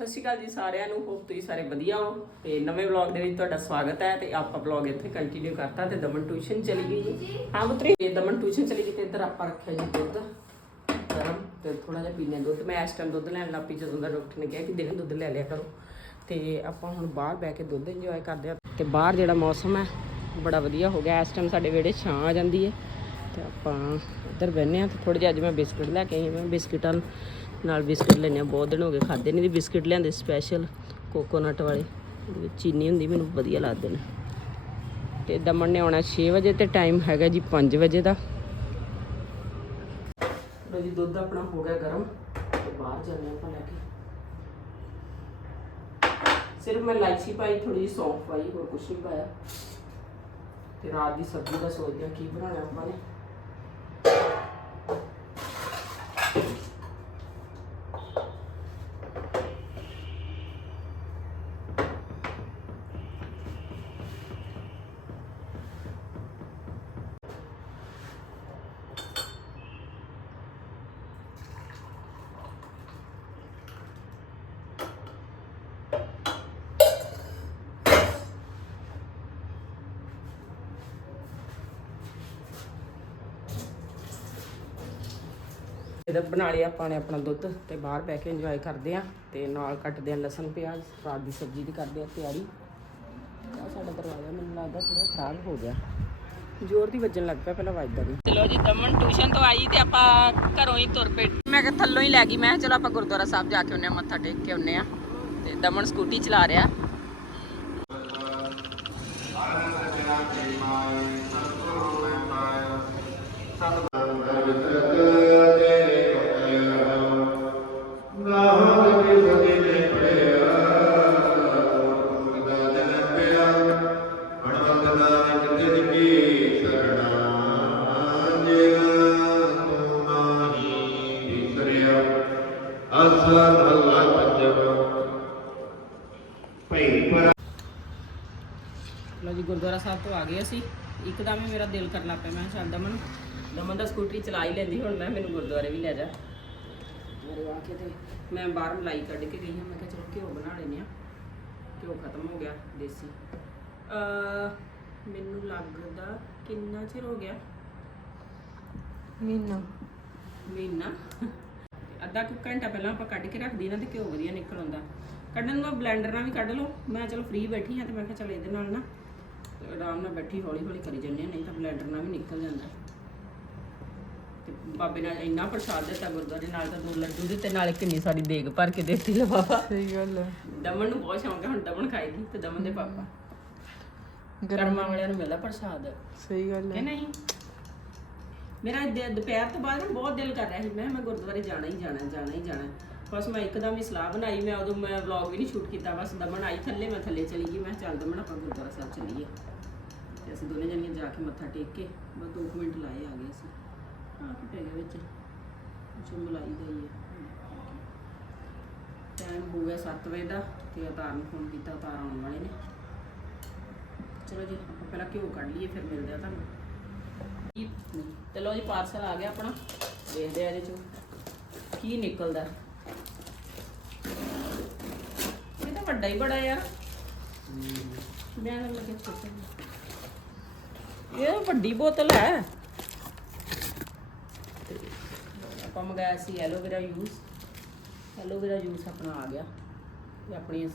ਸਤਿ ਸ਼੍ਰੀ ਅਕਾਲ ਜੀ ਸਾਰਿਆਂ ਨੂੰ ਹੋਪ ਤੁਸੀਂ ਸਾਰੇ ਵਧੀਆ ਹੋ। ਤੇ ਨਵੇਂ ਵਲੌਗ ਦੇ ਵਿੱਚ ਤੁਹਾਡਾ ਸਵਾਗਤ ਹੈ ਤੇ ਆਪਾਂ ਵਲੌਗ ਇੱਥੇ ਕੰਟੀਨਿਊ ਕਰਤਾ ਤੇ ਦਮਨ ਟਿਊਸ਼ਨ ਚਲੀ ਗਈ ਜੀ। ਹਾਂ ਪੁੱਤਰੀ ਇਹ ਦਮਨ ਟਿਊਸ਼ਨ ਚਲੀ ਗਈ ਤੇ ਇੱਧਰ ਆਪਾਂ ਰੱਖਿਆ ਜੀ ਦੁੱਧ ਗਰਮ ਤੇ ਥੋੜਾ ਜਿਹਾ ਪੀਨੇ ਦੁੱਧ। ਮੈਂ ਇਸ ਟਾਈਮ ਦੁੱਧ ਲੈਣ ਲੱਗ ਪਈ ਜਦੋਂ ਦਾ ਡਾਕਟਰ ਨੇ ਕਿਹਾ ਕਿ ਦਿਨ ਦੁੱਧ ਲੈ ਲਿਆ ਕਰੋ। ਤੇ ਆਪਾਂ ਹੁਣ ਬਾਹਰ ਬਹਿ ਕੇ ਦੁੱਧ ਇੰਜੋਏ ਕਰਦੇ ਆ ਤੇ ਬਾਹਰ ਜਿਹੜਾ ਮੌਸਮ ਹੈ ਬੜਾ ਵਧੀਆ ਹੋ ਗਿਆ। ਇਸ ਟਾਈਮ ਸਾਡੇ ਵਿਹੜੇ ਛਾਂ ਆ ਜਾਂਦੀ ਹੈ। ਤੇ ਆਪਾਂ ਇੱਧਰ ਬਹਿੰਦੇ ਆ ਤੇ ਥੋੜੇ ਜਿਹਾ ਅੱਜ ਮੈਂ ਬਿਸਕੁਟ ਲੈ ਕੇ ਆਈ ਹਾਂ ਮੈਂ ਬਿਸਕੁਟਾਂ ਨਾਲ ਬਿਸਕੁਟ ਲੈਣੇ ਆ ਬਹੁਤ ਦਿਨ ਹੋ ਗਏ ਖਾਦੇ ਨਹੀਂ ਦੀ ਬਿਸਕੁਟ ਲਿਆਂਦੇ ਸਪੈਸ਼ਲ ਕੋਕੋਨਟ ਵਾਲੇ। ਉਹਦੇ ਵਿੱਚ ਚੀਨੀ ਹੁੰਦੀ, ਮੈਨੂੰ ਵਧੀਆ ਲੱਗਦੇ ਨੇ। ਤੇ ਦਮਨ ਨੇ ਆਉਣਾ 6 ਵਜੇ ਤੇ ਟਾਈਮ ਹੈਗਾ ਜੀ 5 ਵਜੇ ਦਾ। ਲੋ ਜੀ, ਦੁੱਧ ਆਪਣਾ ਹੋ ਗਿਆ ਗਰਮ ਤੇ ਬਾਹਰ ਜਾਂਦੇ ਹਾਂ ਆਪਾਂ ਲੈ ਕੇ। ਸਿਰਫ ਮੈਂ ਇਲਾਇਚੀ ਪਾਈ ਥੋੜੀ ਜਿਹੀ ਸੌਂਫ ਪਾਈ, ਹੋਰ ਕੁਝ ਨਹੀਂ ਪਾਇਆ। ਤੇ ਰਾਤ ਦੀ ਸਬਜ਼ੀ ਦਾ ਸੋਚਦੇ ਹਾਂ ਕੀ ਬਣਾਉਣਾ ਆਪਾਂ ਨੇ। ਇਹਦਾ ਬਣਾ ਲਿਆ ਆਪਾਂ ਨੇ ਆਪਣਾ ਦੁੱਧ ਤੇ ਬਾਹਰ ਬਹਿ ਕੇ ਇੰਜੋਏ ਕਰਦੇ ਆ ਤੇ ਨਾਲ ਕੱਟਦੇ ਆ ਲਸਣ, ਪਿਆਜ਼, ਰਾਤ ਦੀ ਸਬਜ਼ੀ ਦੀ ਕਰਦੇ ਆ ਤਿਆਰੀ। ਆਹ ਸਾਡਾ ਦਰਵਾਜ਼ਾ ਮੈਨੂੰ ਲੱਗਦਾ ਥੋੜਾ ਖਰਾਬ ਹੋ ਗਿਆ। ਜ਼ੋਰ ਦੀ ਵੱਜਣ ਲੱਗ ਪਿਆ ਪਹਿਲਾਂ ਵੱਜਦਾ ਨਹੀਂ ਚਲੋ ਜੀ, ਦਮਨ ਟਿਊਸ਼ਨ ਤੋਂ ਆਈ ਤੇ ਆਪਾਂ ਘਰੋਂ ਹੀ ਤੁਰ ਪਏ। ਮੈਂ ਕਿ ਥੱਲੋਂ ਹੀ ਲੈ ਗਈ, ਮੈਂ ਕਿਹਾ ਚਲੋ ਆਪਾਂ ਗੁਰਦੁਆਰਾ ਸਾਹਿਬ ਜਾ ਕੇ ਆਉਂਦੇ ਆ ਮੱਥਾ ਟੇਕ ਕੇ ਆਉਂਦੇ ਆ ਤੇ ਦਮਨ ਸਕੂਟੀ ਚਲਾ ਰਿਹਾ। ਤੋਂ ਆ ਗਏ ਅਸੀਂ। ਇੱਕਦਮ ਹੀ ਮੇਰਾ ਦਿਲ ਕਰਨ ਲੱਗ ਪਿਆ। ਮੈਂ ਕਿਹਾ ਚੱਲ ਦਮਨ ਦਮਨ ਦਾ ਸਕੂਟਰੀ ਚਲਾ ਹੀ ਲੈਂਦੀ। ਹੁਣ ਮੈਂ ਮੈਨੂੰ ਗੁਰਦੁਆਰੇ ਵੀ ਲੈ ਜਾ। ਮੇਰੇ ਆ ਕੇ ਤੇ ਮੈਂ ਬਾਹਰ ਮਲਾਈ ਕੱਢ ਕੇ ਗਈ ਹਾਂ। ਮੈਂ ਕਿਹਾ ਚਲੋ ਘਿਓ ਬਣਾ ਲੈਨੇ ਆ ਘਿਓ ਖਤਮ ਹੋ ਗਿਆ ਦੇਸੀ। ਅ ਮੈਨੂੰ ਲੱਗਦਾ ਕਿੰਨਾ ਚਿਰ ਹੋ ਗਿਆ? ਮਹੀਨਾ। ਮਹੀਨਾ? ਅੱਧਾ ਕੁ ਘੰਟਾ ਪਹਿਲਾਂ ਆਪਾਂ ਕੱਢ ਕੇ ਰੱਖਦੀ ਨਾ ਤੇ ਘਿਓ ਵਧੀਆ ਨਿਕਲ ਆਉਂਦਾ। ਕੱਢਣ ਨੂੰ ਬਲੈਂਡਰ ਨਾਲ ਵੀ ਕੱਢ ਲਓ। ਮੈਂ ਚਲੋ ਫ੍ਰੀ ਬੈਠੀ ਹਾਂ ਤੇ ਮੈਂ ਕਿਹਾ ਚਲ ਇਹਦੇ ਨਾਲ ਨਾ ਤੇ ਆਰਾਮ ਨਾਲ ਬੈਠੀ ਹੌਲੀ ਹੌਲੀ ਕਰੀ ਜੰਨੇ ਨਹੀਂ ਤਾਂ ਬਲੈਂਡਰ ਨਾਲ ਵੀ ਨਿਕਲ ਜਾਂਦਾ। ਤੇ ਬਾਬੇ ਨਾਲ ਇੰਨਾ ਪ੍ਰਸ਼ਾਦ ਦਿੱਤਾ ਗੁਰਦੁਆਰੇ ਨਾਲ ਤਾਂ ਦੋ ਲੱਡੂ ਦਿੱਤੇ ਨਾਲੇ ਕਿੰਨੀ ਸਾਰੀ ਦੇਗ ਭਰ ਕੇ ਦੇਤੀ ਲਫਾਫਾ ਸਹੀ ਗੱਲ ਹੈ ਦਮਨ ਨੂੰ ਬਹੁਤ ਸ਼ੌਂਕ ਹੈ ਹੁਣ ਦਮਨ ਖਾਏਗੀ ਤੇ ਦਮਨ ਦੇ ਪਾਪਾ। ਕਰਮਾਂ ਵਾਲਿਆਂ ਨੂੰ ਮਿਲਦਾ ਪ੍ਰਸ਼ਾਦ। ਸਹੀ ਗੱਲ ਕਿ ਹੈ ਨਹੀਂ? ਮੇਰਾ ਦੁਪਹਿਰ ਤੋਂ ਬਾਅਦ ਬਹੁਤ ਦਿਲ ਕਰ ਰਿਹਾ ਸੀ ਮੈਂ ਮੈਂ ਗੁਰਦੁਆਰੇ ਜਾਣਾ ਹੀ ਜਾਣਾ ਜਾਣਾ ਹੀ ਜਾਣਾ। ਬਸ ਮੈਂ ਇੱਕਦਮ ਹੀ ਸਲਾਹ ਬਣਾਈ, ਮੈਂ ਉਦੋਂ ਮੈਂ ਵਲੌਗ ਵੀ ਨਹੀਂ ਸ਼ੂਟ ਕੀਤਾ, ਬਸ ਦਮਨ ਆਈ ਥੱਲੇ, ਮੈਂ ਥੱਲੇ ਚਲੀ ਗਈ, ਮੈਂ ਚੱਲ ਦਮਨ, ਆਪਾਂ ਗੁਰਦੁਆਰਾ ਸਾਹਿਬ ਚੱਲੀਏ। ਤੇ ਅਸੀਂ ਦੋਨੇ ਜਣੀਆਂ ਜਾ ਕੇ ਮੱਥਾ ਟੇਕ ਕੇ, ਬਸ 2 ਮਿੰਟ ਲਾਏ ਆ ਗਏ ਅਸੀਂ। ਆ ਕੀ ਪੈ ਗਿਆ ਵਿੱਚ। ਜੋ ਮਲਾਈ ਦਾ ਹੀ ਹੈ। ਟਾਈਮ ਹੋ ਗਿਆ 7 ਵਜੇ ਦਾ, ਤੇ ਅਤਾਰ ਨੂੰ ਫੋਨ ਕੀਤਾ ਅਤਾਰ ਆਉਣ ਵਾਲੇ ਨੇ। ਚਲੋ ਜੀ, ਆਪਾਂ ਪਹਿਲਾਂ ਘਿਓ ਕੱਢ ਲਈਏ, ਫਿਰ ਮਿਲਦੇ ਆ ਤੁਹਾਨੂੰ। ਤੇ ਲੋ ਜੀ, ਪਾਰਸਲ ਆ ਗਿਆ ਆਪਣਾ। ਦੇਖਦੇ ਆ ਇਹਦੇ ਚੋਂ। ਕੀ ਨਿਕਲਦਾ ਇਹ ਤਾਂ ਵੱਡਾ ਹੀ ਬੜਾ ਯਾਰ। ਮੈਂ ਨਾ ਲੱਗੇ ਛੋਟਾ। ਇਹ ਵੱਡੀ ਬੋਤਲ ਹੈ। ਆਪਾਂ ਮੰਗਾਇਆ ਸੀ aloe vera juice. Aloe vera juice ਆਪਣਾ ਆ ਗਿਆ। ਤੇ ਆਪਣੀ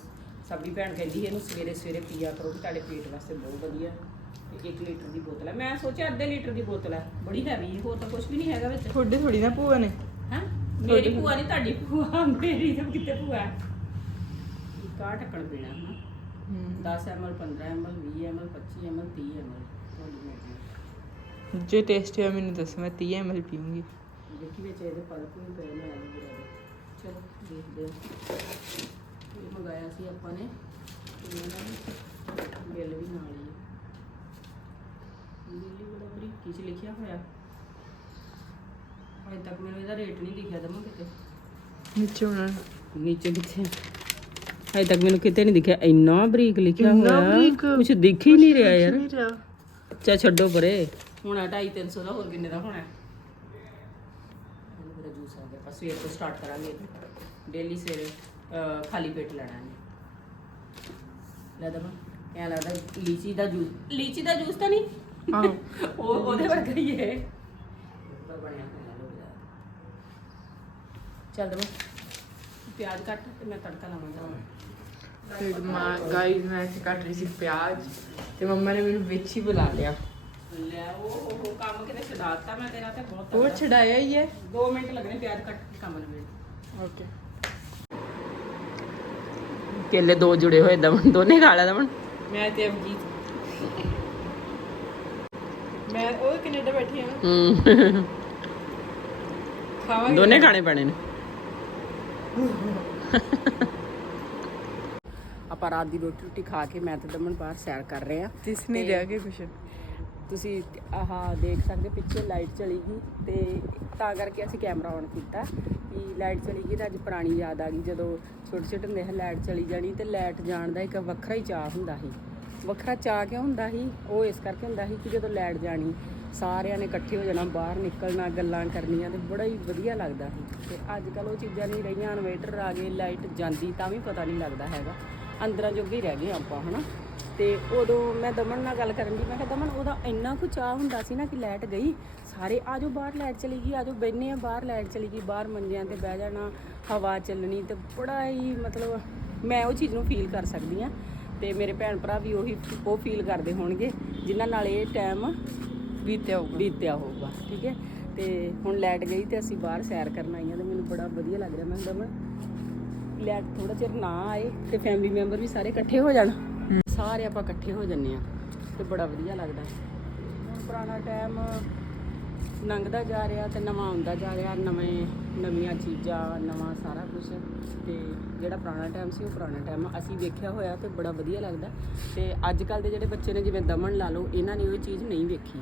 ਸਭੀ ਭੈਣ ਕਹਿੰਦੀ ਇਹਨੂੰ ਸਵੇਰੇ ਸਵੇਰੇ ਪੀਆ ਕਰੋ ਕਿ ਤੁਹਾਡੇ ਪੇਟ ਵਾਸਤੇ ਬਹੁਤ ਵਧੀਆ ਤੇ 1 ਲੀਟਰ ਦੀ ਬੋਤਲ ਹੈ। ਮੈਂ ਸੋਚਿਆ ਅੱਧੇ ਲੀਟਰ ਦੀ ਬੋਤਲ ਹੈ। ਬੜੀ ਹੈਵੀ ਹੋਰ ਤਾਂ ਕੁਝ ਵੀ ਨਹੀਂ ਹੈਗਾ ਵਿੱਚ। ਤੁਹਾਡੇ ਥੋੜੀ ਨਾ ਭੂਆ ਨੇ। ਹੈ? ਮੇਰੀ ਭੂਆ। ਨਹੀਂ ਤੁਹਾਡੀ ਭੂਆ। ਮੇਰੀ ਤਾਂ ਕਿਤੇ ਭੂਆ ਹੈ। ਇੱਕ ਆਹ ਢੱਕਣ ਪੀਣਾ ਹੈ। 10 ml 15 ml 20 ml 25 ml 30 ml ਤੁਹਾਡੀ ਮਰਜ਼ੀ ਜੇ ਟੇਸਟੀ ਹੈ ਮੈਨੂੰ ਦੱਸ ਮੈਂ 30 ml ਪੀਉਂਗੀ ਦੇਖੀ ਵਿੱਚ ਇਹਦੇ ਪਲਕ ਵੀ ਪਏ ਨੇ ਆਲੂ ਦੇ ਚਲੋ ਦੇਖਦੇ ਹਾਂ। ਇਹ ਮੰਗਾਇਆ ਸੀ ਆਪਾਂ ਨੇ ਤੇ ਇਹਨਾਂ ਨੇ ਬਿੱਲ ਵੀ ਨਾਲ ਹੀ ਹੈ। ਬਿੱਲ ਹੀ ਬੜਾ ਬਰੀਕੀ ਚ ਲਿਖਿਆ ਹੋਇਆ। ਅਜੇ ਤੱਕ ਮੈਨੂੰ ਇਹਦਾ ਰੇਟ ਨਹੀਂ ਦਿਖਿਆ ਦਮਾ ਕਿਤੇ। ਨੀਚੇ ਉਹਨਾਂ ਨੀਚੇ ਕਿੱਥੇ ਅਜੇ ਤੱਕ ਮੈਨੂੰ ਕਿਤੇ ਨਹੀਂ ਦਿਖਿਆ। ਇੰਨਾ ਬਰੀਕ ਲਿਖਿਆ ਇੰਨਾ ਹੋਇਆ। ਬਰੀਕ? ਕੁਝ ਦਿਖ ਹੀ ਨਹੀਂ ਰਿਹਾ ਯਾਰ। ਨਹੀਂ ਰਿਹਾ। ਚਾ ਛੱਡੋ ਪਰੇ। ਹੁਣ 2.5 300 ਦਾ ਹੋਰ ਕਿੰਨੇ ਦਾ ਹੋਣਾ? ਹੈ ਮੇਰਾ ਜੂਸ ਆ ਗਿਆ। ਆਪਾਂ ਸਵੇਰ ਤੋਂ ਸਟਾਰਟ ਕਰਾਂਗੇ। ਡੇਲੀ ਸਵੇਰੇ ਅਹ, ਖਾਲੀ ਪੇਟ ਲੈਣਾ ਨਹੀਂ ਲੈ ਦਮਾ। ਐ ਲੱਗਦਾ ਲੀਚੀ ਦਾ ਜੂਸ। ਲੀਚੀ ਦਾ ਜੂਸ ਤਾਂ ਨਹੀਂ? ਆਹੋ। ਉਹ ਉਹਦੇ ਵਰਗਾ ਹੀ ਹੈ। ਉੱਪਰ ਬਣਿਆ ਹੋਇਆ ਲੋ ਚੱਲ ਦਮਾ। ਪਿਆਜ਼ ਕੱਟ ਤੇ ਮੈਂ ਤੜਕਾ ਲਾਵਾਂਗਾ। ਫਿਰ ਮਾਂ ਗਾਈਸ ਮੈਂ ਇੱਥੇ ਕੱਟ ਰਹੀ ਸੀ ਪਿਆਜ਼ ਤੇ ਮੰਮਾ ਨੇ ਮੈਨੂੰ ਵਿੱਚ ਹੀ ਬੁਲਾ ਲਿਆ। ਲੈ ਉਹ ਉਹ ਉਹ ਕੰਮ ਕਿਤੇ ਛਡਾਤਾ ਮੈਂ ਤੇਰਾ ਤੇ ਬਹੁਤ ਉਹ ਤਗੜਾ। ਛਡਾਇਆ ਹੀ ਹੈ? 2 ਮਿੰਟ ਲੱਗਣੇ ਪਿਆਜ਼ ਕੱਟ ਕੇ ਕੰਮ ਨਵੇਂ ਓਕੇ। ਕੇਲੇ ਦੋ ਜੁੜੇ ਹੋਏ ਦਮਨ ਦੋਨੇ ਖਾ ਲਿਆ ਦਮਨ? ਮੈਂ ਤੇ ਅਵਜੀਤ ਮੈਂ ਉਹ ਕੈਨੇਡਾ ਬੈਠੀ ਹਾਂ ਹੂੰ। ਖਾਵਾਂਗੇ। ਦੋਨੇ ਖਾਣੇ ਪੈਣੇ ਨੇ। ਆਪਾਂ ਰਾਤ ਦੀ ਰੋਟੀ ਰੋਟੀ ਖਾ ਕੇ ਮੈਂ ਤੇ ਦਮਨ ਬਾਹਰ ਸੈਰ ਕਰ ਰਹੇ ਆ ਤਿਸ ਨਹੀਂ ਰਿਹਾ ਕਿ ਕੁਛ? ਤੁਸੀਂ ਆਹ ਦੇਖ ਸਕਦੇ ਪਿੱਛੇ ਲਾਈਟ ਚਲੀ ਗਈ ਤੇ ਤਾਂ ਕਰਕੇ ਅਸੀਂ ਕੈਮਰਾ ਔਨ ਕੀਤਾ ਕਿ ਲਾਈਟ ਚਲੀ ਗਈ ਤਾਂ ਅੱਜ ਪੁਰਾਣੀ ਯਾਦ ਆ ਗਈ। ਜਦੋਂ ਛੋਟੇ ਛੋਟੇ ਹੁੰਦੇ ਲਾਈਟ ਚਲੀ ਜਾਣੀ ਤੇ ਲਾਈਟ ਜਾਣ ਦਾ ਇੱਕ ਵੱਖਰਾ ਹੀ ਚਾਹ ਹੁੰਦਾ ਸੀ। ਵੱਖਰਾ ਚਾਹ ਕਿਉਂ ਹੁੰਦਾ ਸੀ? ਉਹ ਇਸ ਕਰਕੇ ਹੁੰਦਾ ਸੀ ਕਿ ਜਦੋਂ ਲਾਈਟ ਜਾਣੀ ਸਾਰਿਆਂ ਨੇ ਇਕੱਠੇ ਹੋ ਜਾਣਾ ਬਾਹਰ ਨਿਕਲਣਾ ਗੱਲਾਂ ਕਰਨੀਆਂ ਤੇ ਬੜਾ ਹੀ ਵਧੀਆ ਲੱਗਦਾ ਸੀ। ਤੇ ਅੱਜ ਕੱਲ ਉਹ ਚੀਜ਼ਾਂ ਨਹੀਂ ਰਹੀਆਂ ਇਨਵੇਟਰ ਆ ਗਏ ਲਾਈਟ ਜਾਂਦੀ ਤਾਂ ਵੀ ਪਤਾ ਨਹੀਂ ਲੱਗਦਾ ਹੈਗਾ। ਅੰਦਰਾਂ ਜੋਗੇ ਹੀ ਰਹਿ ਗਏ ਆਪਾਂ ਹਨਾ? ਤੇ ਉਦੋਂ ਮੈਂ ਦਮਨ ਨਾਲ ਗੱਲ ਕਰਨ ਦੀ ਮੈਂ ਕਿਹਾ ਦਮਨ ਉਹਦਾ ਇੰਨਾ ਕੁ ਚਾਹ ਹੁੰਦਾ ਸੀ ਨਾ ਕਿ ਲਾਈਟ ਗਈ ਸਾਰੇ ਆਜੋ ਬਾਹਰ ਲਾਈਟ ਚਲੀ ਗਈ ਆਜੋ ਬੈਠਨੇ ਆ ਬਾਹਰ ਲਾਈਟ ਚਲੀ ਗਈ ਬਾਹਰ ਮੰਜਿਆਂ ਤੇ ਬਹਿ ਜਾਣਾ ਹਵਾ ਚੱਲਣੀ ਤੇ ਬੜਾ ਹੀ ਮਤਲਬ ਮੈਂ ਉਹ ਚੀਜ਼ ਨੂੰ ਫੀਲ ਕਰ ਸਕਦੀ ਆ ਤੇ ਮੇਰੇ ਭੈਣ ਭਰਾ ਵੀ ਉਹੀ ਉਹ ਫੀਲ ਕਰਦੇ ਹੋਣਗੇ ਜਿਨ੍ਹਾਂ ਨਾਲ ਇਹ ਟਾਈਮ ਬੀਤਿਆ ਹੋਊਗਾ। ਬੀਤਿਆ ਹੋਊਗਾ ਠੀਕ ਹੈ? ਤੇ ਹੁਣ ਲਾਈਟ ਗਈ ਤੇ ਅਸੀਂ ਬਾਹਰ ਸੈਰ ਕਰਨ ਆਈਆਂ ਤੇ ਮੈਨੂੰ ਬੜਾ ਵਧੀਆ ਲੱਗ ਰਿਹਾ। ਮੈਂ ਦਮਨ ਲੈਟ ਥੋੜਾ ਚਿਰ ਨਾ ਆਏ ਤੇ ਫੈਮਿਲੀ ਮੈਂਬਰ ਵੀ ਸਾਰੇ ਇਕੱਠੇ ਹੋ ਜਾਣ। ਸਾਰੇ ਆਪਾਂ ਇਕੱਠੇ ਹੋ ਜੰਨੇ ਆ ਤੇ ਬੜਾ ਵਧੀਆ ਲੱਗਦਾ। ਹੁਣ ਪੁਰਾਣਾ ਟਾਈਮ ਲੰਘਦਾ ਜਾ ਰਿਹਾ ਤੇ ਨਵਾਂ ਆਉਂਦਾ ਜਾ ਰਿਹਾ, ਨਵੇਂ, ਨਵੀਆਂ ਚੀਜ਼ਾਂ, ਨਵਾਂ ਸਾਰਾ ਕੁਝ ਤੇ ਜਿਹੜਾ ਪੁਰਾਣਾ ਟਾਈਮ ਸੀ ਉਹ ਪੁਰਾਣਾ ਟਾਈਮ ਅਸੀਂ ਵੇਖਿਆ ਹੋਇਆ ਤੇ ਬੜਾ ਵਧੀਆ ਲੱਗਦਾ। ਤੇ ਅੱਜ ਕੱਲ ਦੇ ਜਿਹੜੇ ਬੱਚੇ ਨੇ, ਜਿਵੇਂ ਦਮਨ ਲਾ ਲਓ, ਇਹਨਾਂ ਨੇ ਉਹ ਚੀਜ਼ ਨਹੀਂ ਵੇਖੀ।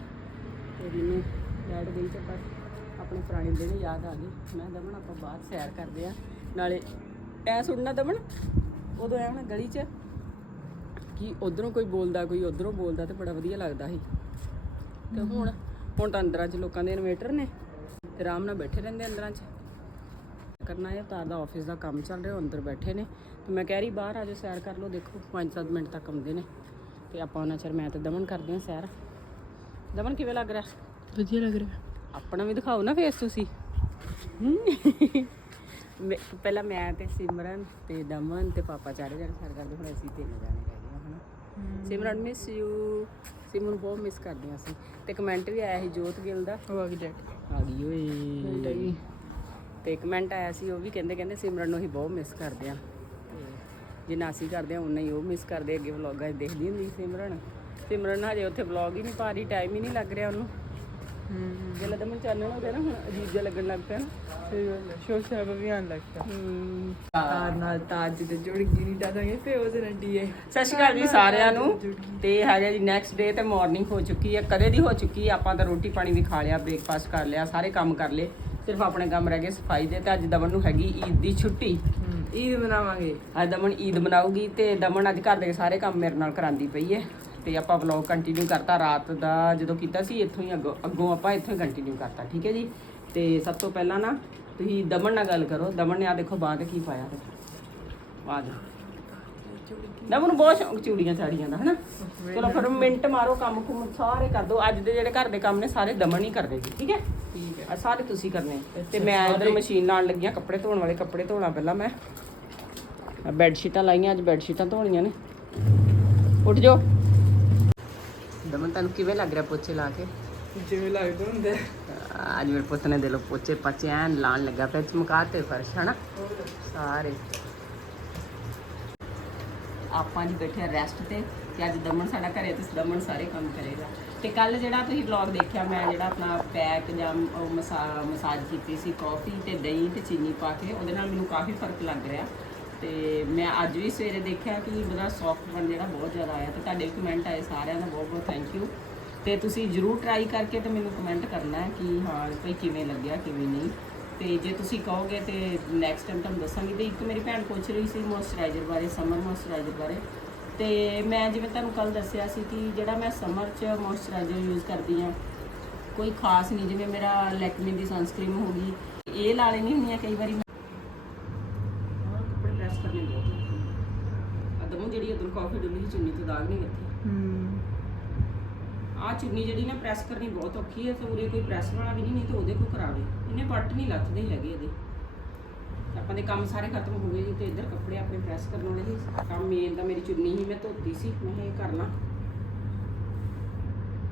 ਤੇ ਮੈਨੂੰ ਲੈਟ ਗਈ ਤੇ ਬਸ ਆਪਣੇ ਪੁਰਾਣੇ ਦਿਨ ਯਾਦ ਆ ਗਏ। ਮੈਂ ਦਮਨ, ਆਪਾਂ ਬਾਹਰ ਸੈਰ ਕਰਦੇ ਆ ਨਾਲੇ ਐ ਸੁਣਨਾ ਦਮਨ? ਉਦੋਂ ਐ ਹੁਣ ਗਲੀ 'ਚ ਕਿ ਉਧਰੋਂ ਕੋਈ ਬੋਲਦਾ ਕੋਈ ਉਧਰੋਂ ਬੋਲਦਾ ਤੇ ਬੜਾ ਵਧੀਆ ਲੱਗਦਾ ਸੀ। ਤੇ ਹੁਣ ਹੁਣ ਤਾਂ ਅੰਦਰਾਂ 'ਚ ਲੋਕਾਂ ਦੇ ਇਨਵੇਟਰ ਨੇ ਤੇ ਆਰਾਮ ਨਾਲ ਬੈਠੇ ਰਹਿੰਦੇ ਅੰਦਰਾਂ 'ਚ। ਕਰਨਾ ਹੈ ਤਾਂ ਦਾ ਆਫਿਸ ਦਾ ਕੰਮ ਚੱਲ ਰਿਹਾ ਅੰਦਰ ਬੈਠੇ ਨੇ। ਤੇ ਮੈਂ ਕਹਿ ਰਹੀ ਬਾਹਰ ਆ ਜਾਓ ਸੈਰ ਕਰ ਲਓ ਦੇਖੋ 5-7 ਮਿੰਟ ਤੱਕ ਆਉਂਦੇ ਨੇ। ਤੇ ਆਪਾਂ ਉਹਨਾਂ ਚਿਰ ਮੈਂ ਤੇ ਦਮਨ ਕਰਦੇ ਹਾਂ ਸੈਰ। ਦਮਨ ਕਿਵੇਂ ਲੱਗ ਰਿਹਾ? ਵਧੀਆ ਲੱਗ ਰਿਹਾ। ਆਪਣਾ ਵੀ ਦਿਖਾਓ ਨਾ ਫੇਸ ਤੁਸੀਂ? ਮੈਂ- ਪਹਿਲਾਂ ਮੈਂ ਤੇ ਸਿਮਰਨ ਤੇ ਦਮਨ ਤੇ ਪਾਪਾ ਚਾਰੇ ਜਣੇ ਸੈਰ ਕਰਦੇ ਹੁਣ ਅਸੀਂ ਤਿੰਨ ਜਾਣੇ ਰਹਿ ਗਏ ਹਾਂ ਹਨਾ? ਸਿਮਰਨ ਮਿਸ ਯੂ ਸਿਮਰਨ ਬਹੁਤ ਮਿਸ ਕਰਦੇ ਹਾਂ ਅਸੀਂ। ਤੇ ਕਮੈਂਟ ਵੀ ਆਇਆ ਸੀ ਜੋਤ ਗਿੱਲ ਦਾ। ਉਹ ਆ ਗਈ ਡੈਡ ਆ ਗਈ ਓਏ। ਤੇ ਕਮੈਂਟ ਆਇਆ ਸੀ ਉਹ ਵੀ ਕਹਿੰਦੇ ਕਹਿੰਦੇ ਸਿਮਰਨ ਨੂੰ ਅਸੀਂ ਬਹੁਤ ਮਿਸ ਕਰਦੇ ਆ। ਜਿੰਨਾ ਅਸੀਂ ਕਰਦੇ ਆ ਉਨਾ ਹੀ ਉਹ ਮਿਸ ਕਰਦੇ ਅੱਗੇ ਵਲੌਗਾਂ 'ਚ ਦੇਖਦੀ ਹੁੰਦੀ ਸੀ ਸਿਮਰਨ। ਸਿਮਰਨ ਹਜੇ ਉੱਥੇ ਵਲੌਗ ਹੀ ਨਹੀਂ ਪਾ ਰਹੀ ਟਾਈਮ ਹੀ ਨਹੀਂ ਲੱਗ ਰਿਹਾ ਉਹਨੂੰ। ਹੂੰ ਜੇ ਲੱਗਦਾ ਮੈਨੂੰ ਚਾਨਣ ਹੋ ਗਿਆ ਨਾ ਹੁਣ ਅਜੀਬ ਜਿਹਾ ਲੱਗਣ ਲੱਗ ਪਿਆ ਨਾ। ਸਹੀ ਗੱਲ ਹੈ ਸ਼ੋਰ ਸ਼ਰਾਬਾ ਵੀ ਆਉਣ ਲੱਗ ਪਿਆ। ਹਮ। ਤਾਰ ਨਾਲ ਤਾਜ ਤੇ ਜੁੜ ਗਈ ਨਹੀਂ ਦਾਦਾਂਗੇ ਤੇ ਉਹਦੇ ਨਾਲ ਡੀਏ। ਸਤਿ ਸ਼੍ਰੀ ਅਕਾਲ ਜੀ ਸਾਰਿਆਂ ਨੂੰ। ਤੇ ਹੈਗਾ ਜੀ ਨੈਕਸਟ ਡੇ ਤੇ ਮਾਰਨਿੰਗ ਹੋ ਚੁੱਕੀ ਹੈ ਕਦੇ ਦੀ ਹੋ ਚੁੱਕੀ ਹੈ ਆਪਾਂ ਤਾਂ ਰੋਟੀ ਪਾਣੀ ਵੀ ਖਾ ਲਿਆ ਬ੍ਰੇਕਫਾਸਟ ਕਰ ਲਿਆ ਸਾਰੇ ਕੰਮ ਕਰ ਲਏ। ਸਿਰਫ ਆਪਣੇ ਕੰਮ ਰਹਿ ਗਏ ਸਫ਼ਾਈ ਦੇ ਤੇ ਅੱਜ ਦਮਨ ਨੂੰ ਹੈਗੀ ਈਦ ਦੀ ਛੁੱਟੀ। ਈਦ ਮਨਾਵਾਂਗੇ। ਅੱਜ ਦਮਨ ਈਦ ਮਨਾਊਗੀ ਤੇ ਦਮਨ ਅੱਜ ਘਰ ਦੇ ਸਾਰੇ ਕੰਮ ਮੇਰੇ ਨਾਲ ਕਰਾਂਦੀ ਪਈ ਹੈ। ਤੇ ਆਪਾਂ ਵਲੌਗ ਕੰਟੀਨਿਊ ਕਰਤਾ ਰਾਤ ਦਾ ਜਦੋਂ ਕੀਤਾ ਸੀ ਇੱਥੋਂ ਹੀ ਅੱਗੋਂ ਅੱਗੋਂ ਆਪਾਂ ਇੱਥੋਂ ਹੀ ਕੰਟੀਨਿਊ ਕਰਤਾ ਠੀਕ ਹੈ ਜੀ? ਤੇ ਸਭ ਤੋਂ ਪਹਿਲਾਂ ਨਾ ਤੁਸੀਂ ਦਮਨ ਨਾਲ ਗੱਲ ਕਰੋ। ਦਮਨ ਨੇ ਆ ਦੇਖੋ ਬਾਅਦ ਕੀ ਪਾਇਆ ਤੇ ਆ ਜਾ। ਦਮਨ ਨੂੰ ਬਹੁਤ ਸ਼ੌਂਕ ਚੂੜੀਆਂ ਚਾੜੀਆਂ ਦਾ ਹਨਾ? ਚਲੋ ਫਿਰ ਮਿੰਟ ਮਾਰੋ ਕੰਮ ਕੁਮ ਸਾਰੇ ਕਰ ਦੋ। ਅੱਜ ਦੇ ਜਿਹੜੇ ਘਰ ਦੇ ਕੰਮ ਨੇ ਸਾਰੇ ਦਮਨ ਹੀ ਕਰਦੇ ਜੀ ਠੀਕ ਹੈ? ਠੀਕ ਹੈ। ਆ ਸਾਰੇ ਤੁਸੀਂ ਕਰਨੇ। ਤੇ ਮੈਂ ਇਧਰ ਮਸ਼ੀਨ ਲਾਉਣ ਲੱਗੀਆਂ ਕੱਪੜੇ ਧੋਣ ਵਾਲੇ ਕੱਪੜੇ ਧੋਣਾ ਪਹਿਲਾਂ ਮੈਂ। ਆ ਬੈੱਡ ਸ਼ੀਟਾਂ ਲਾਈਆਂ ਅੱਜ ਬੈੱਡ ਸ਼ੀਟਾਂ ਧੋਣੀਆਂ ਨੇ। ਉੱਠ ਜਾਓ। ਦਮਨ ਤੁਹਾਨੂੰ ਕਿਵੇਂ ਲੱਗ ਰਿਹਾ ਪੋਚੇ ਲਾ ਕੇ ਜਿਵੇਂ ਲੱਗਦਾ ਹੁੰਦਾ। ਅੱਜ ਮੇਰੇ ਪੁੱਤ ਨੇ ਦੇ ਲੋ ਪੋਚੇ ਪਾਚੇ ਐਨ ਲਾਣ ਲੱਗਾ ਪਿਆ ਚਮਕਾਤੇ ਫਰਸ਼ ਹਨਾ ਸਾਰੇ ਆਪਾਂ ਜੀ ਬੈਠੇ ਰੈਸਟ ਤੇ ਤੇ ਅੱਜ ਦਮਨ ਸਾਡਾ ਘਰੇ ਤੇ ਦਮਨ ਸਾਰੇ ਕੰਮ ਕਰੇਗਾ ਤੇ ਕੱਲ ਜਿਹੜਾ ਤੁਸੀਂ ਵਲੌਗ ਦੇਖਿਆ ਮੈਂ ਜਿਹੜਾ ਆਪਣਾ ਪੈਕ ਜਾਂ ਮਸਾਜ ਕੀਤੀ ਸੀ ਕਾਫੀ ਤੇ ਦਹੀਂ ਤੇ ਚੀਨੀ ਪਾ ਕੇ ਉਹਦੇ ਨਾਲ ਮੈਨੂੰ ਕਾਫੀ ਫ਼ਰਕ ਲੱਗ ਰਿਹਾ ਤੇ ਮੈਂ ਅੱਜ ਵੀ ਸਵੇਰੇ ਦੇਖਿਆ ਕਿ ਉਹਦਾ ਸੌਫਟ ਬਣ ਜਿਹੜਾ ਬਹੁਤ ਜ਼ਿਆਦਾ ਆਇਆ ਤੇ ਤੁਹਾਡੇ ਕਮੈਂਟ ਆਏ ਸਾਰਿਆਂ ਦਾ ਬਹੁਤ ਬਹੁਤ ਥੈਂਕ ਯੂ ਤੇ ਤੁਸੀਂ ਜਰੂਰ ਟਰਾਈ ਕਰਕੇ ਤੇ ਮੈਨੂੰ ਕਮੈਂਟ ਕਰਨਾ ਕਿ ਹਾਂ ਭਈ ਕਿਵੇਂ ਲੱਗਿਆ, ਕਿਵੇਂ ਨਹੀਂ। ਤੇ ਜੇ ਤੁਸੀਂ ਕਹੋਗੇ ਤੇ ਨੈਕਸਟ ਟਾਈਮ ਤੁਹਾਨੂੰ ਦੱਸਾਂਗੀ। ਤੇ ਇੱਕ ਮੇਰੀ ਭੈਣ ਪੁੱਛ ਰਹੀ ਸੀ ਮੋਇਸਚਰਾਈਜ਼ਰ ਬਾਰੇ ਸਮਰ ਮੋਇਸਚਰਾਈਜ਼ਰ ਬਾਰੇ। ਤੇ ਮੈਂ ਜਿਵੇਂ ਤੁਹਾਨੂੰ ਕੱਲ ਦੱਸਿਆ ਸੀ ਕਿ ਜਿਹੜਾ ਮੈਂ ਸਮਰ 'ਚ ਮੋਇਸਚਰਾਈਜ਼ਰ ਯੂਜ਼ ਕਰਦੀ ਆ ਕੋਈ ਖਾਸ ਨਹੀਂ, ਜਿਵੇਂ ਮੇਰਾ ਲੈਕਮੀ ਦੀ ਸਨਸਕ੍ਰੀਮ ਹੋ ਗਈ। ਇਹ ਲਾ ਲੈਣੀ ਹੁੰਦੀ ਆ ਕਈ ਵਾਰੀ ਮੈਂ ਹੋਰ ਕੱਪੜੇ ਪ੍ਰੈਸ ਜਿਹੜੀ ਉਦੋਂ ਸੀ ਚੁੰਨੀ ਤੋਂ ਦਾਗ ਨਹੀਂ ਲੱਥੇ ਹੂੰ। ਆ ਚੁੰਨੀ ਜਿਹੜੀ ਨਾ ਪ੍ਰੈਸ ਕਰਨੀ ਬਹੁਤ ਔਖੀ ਹੈ ਉਰੇ ਕੋਈ ਪ੍ਰੈਸ ਵਾਲਾ ਵੀ ਨਹੀਂ ਨਹੀਂ ਤੇ ਉਹਦੇ ਕੋ ਕਰਾਵੇ। ਇਹਨੇ ਪੱਟ ਨਹੀਂ ਲੱਥਦੇ ਹੈਗੇ ਇਹਦੇ। ਆਪਾਂ ਦੇ ਕੰਮ ਸਾਰੇ ਖਤਮ ਹੋ ਗਏ ਜੀ ਤੇ ਇੱਧਰ ਕੱਪੜੇ ਆਪਣੇ ਪ੍ਰੈਸ ਕਰਨ ਵਾਲੇ ਸੀ। ਕੰਮ ਮੇਨ ਤਾਂ ਮੇਰੀ ਚੁੰਨੀ ਹੀ ਮੈਂ ਧੋਤੀ ਸੀ ਮੈਂ ਇਹ ਕਰ ਲਾਂ।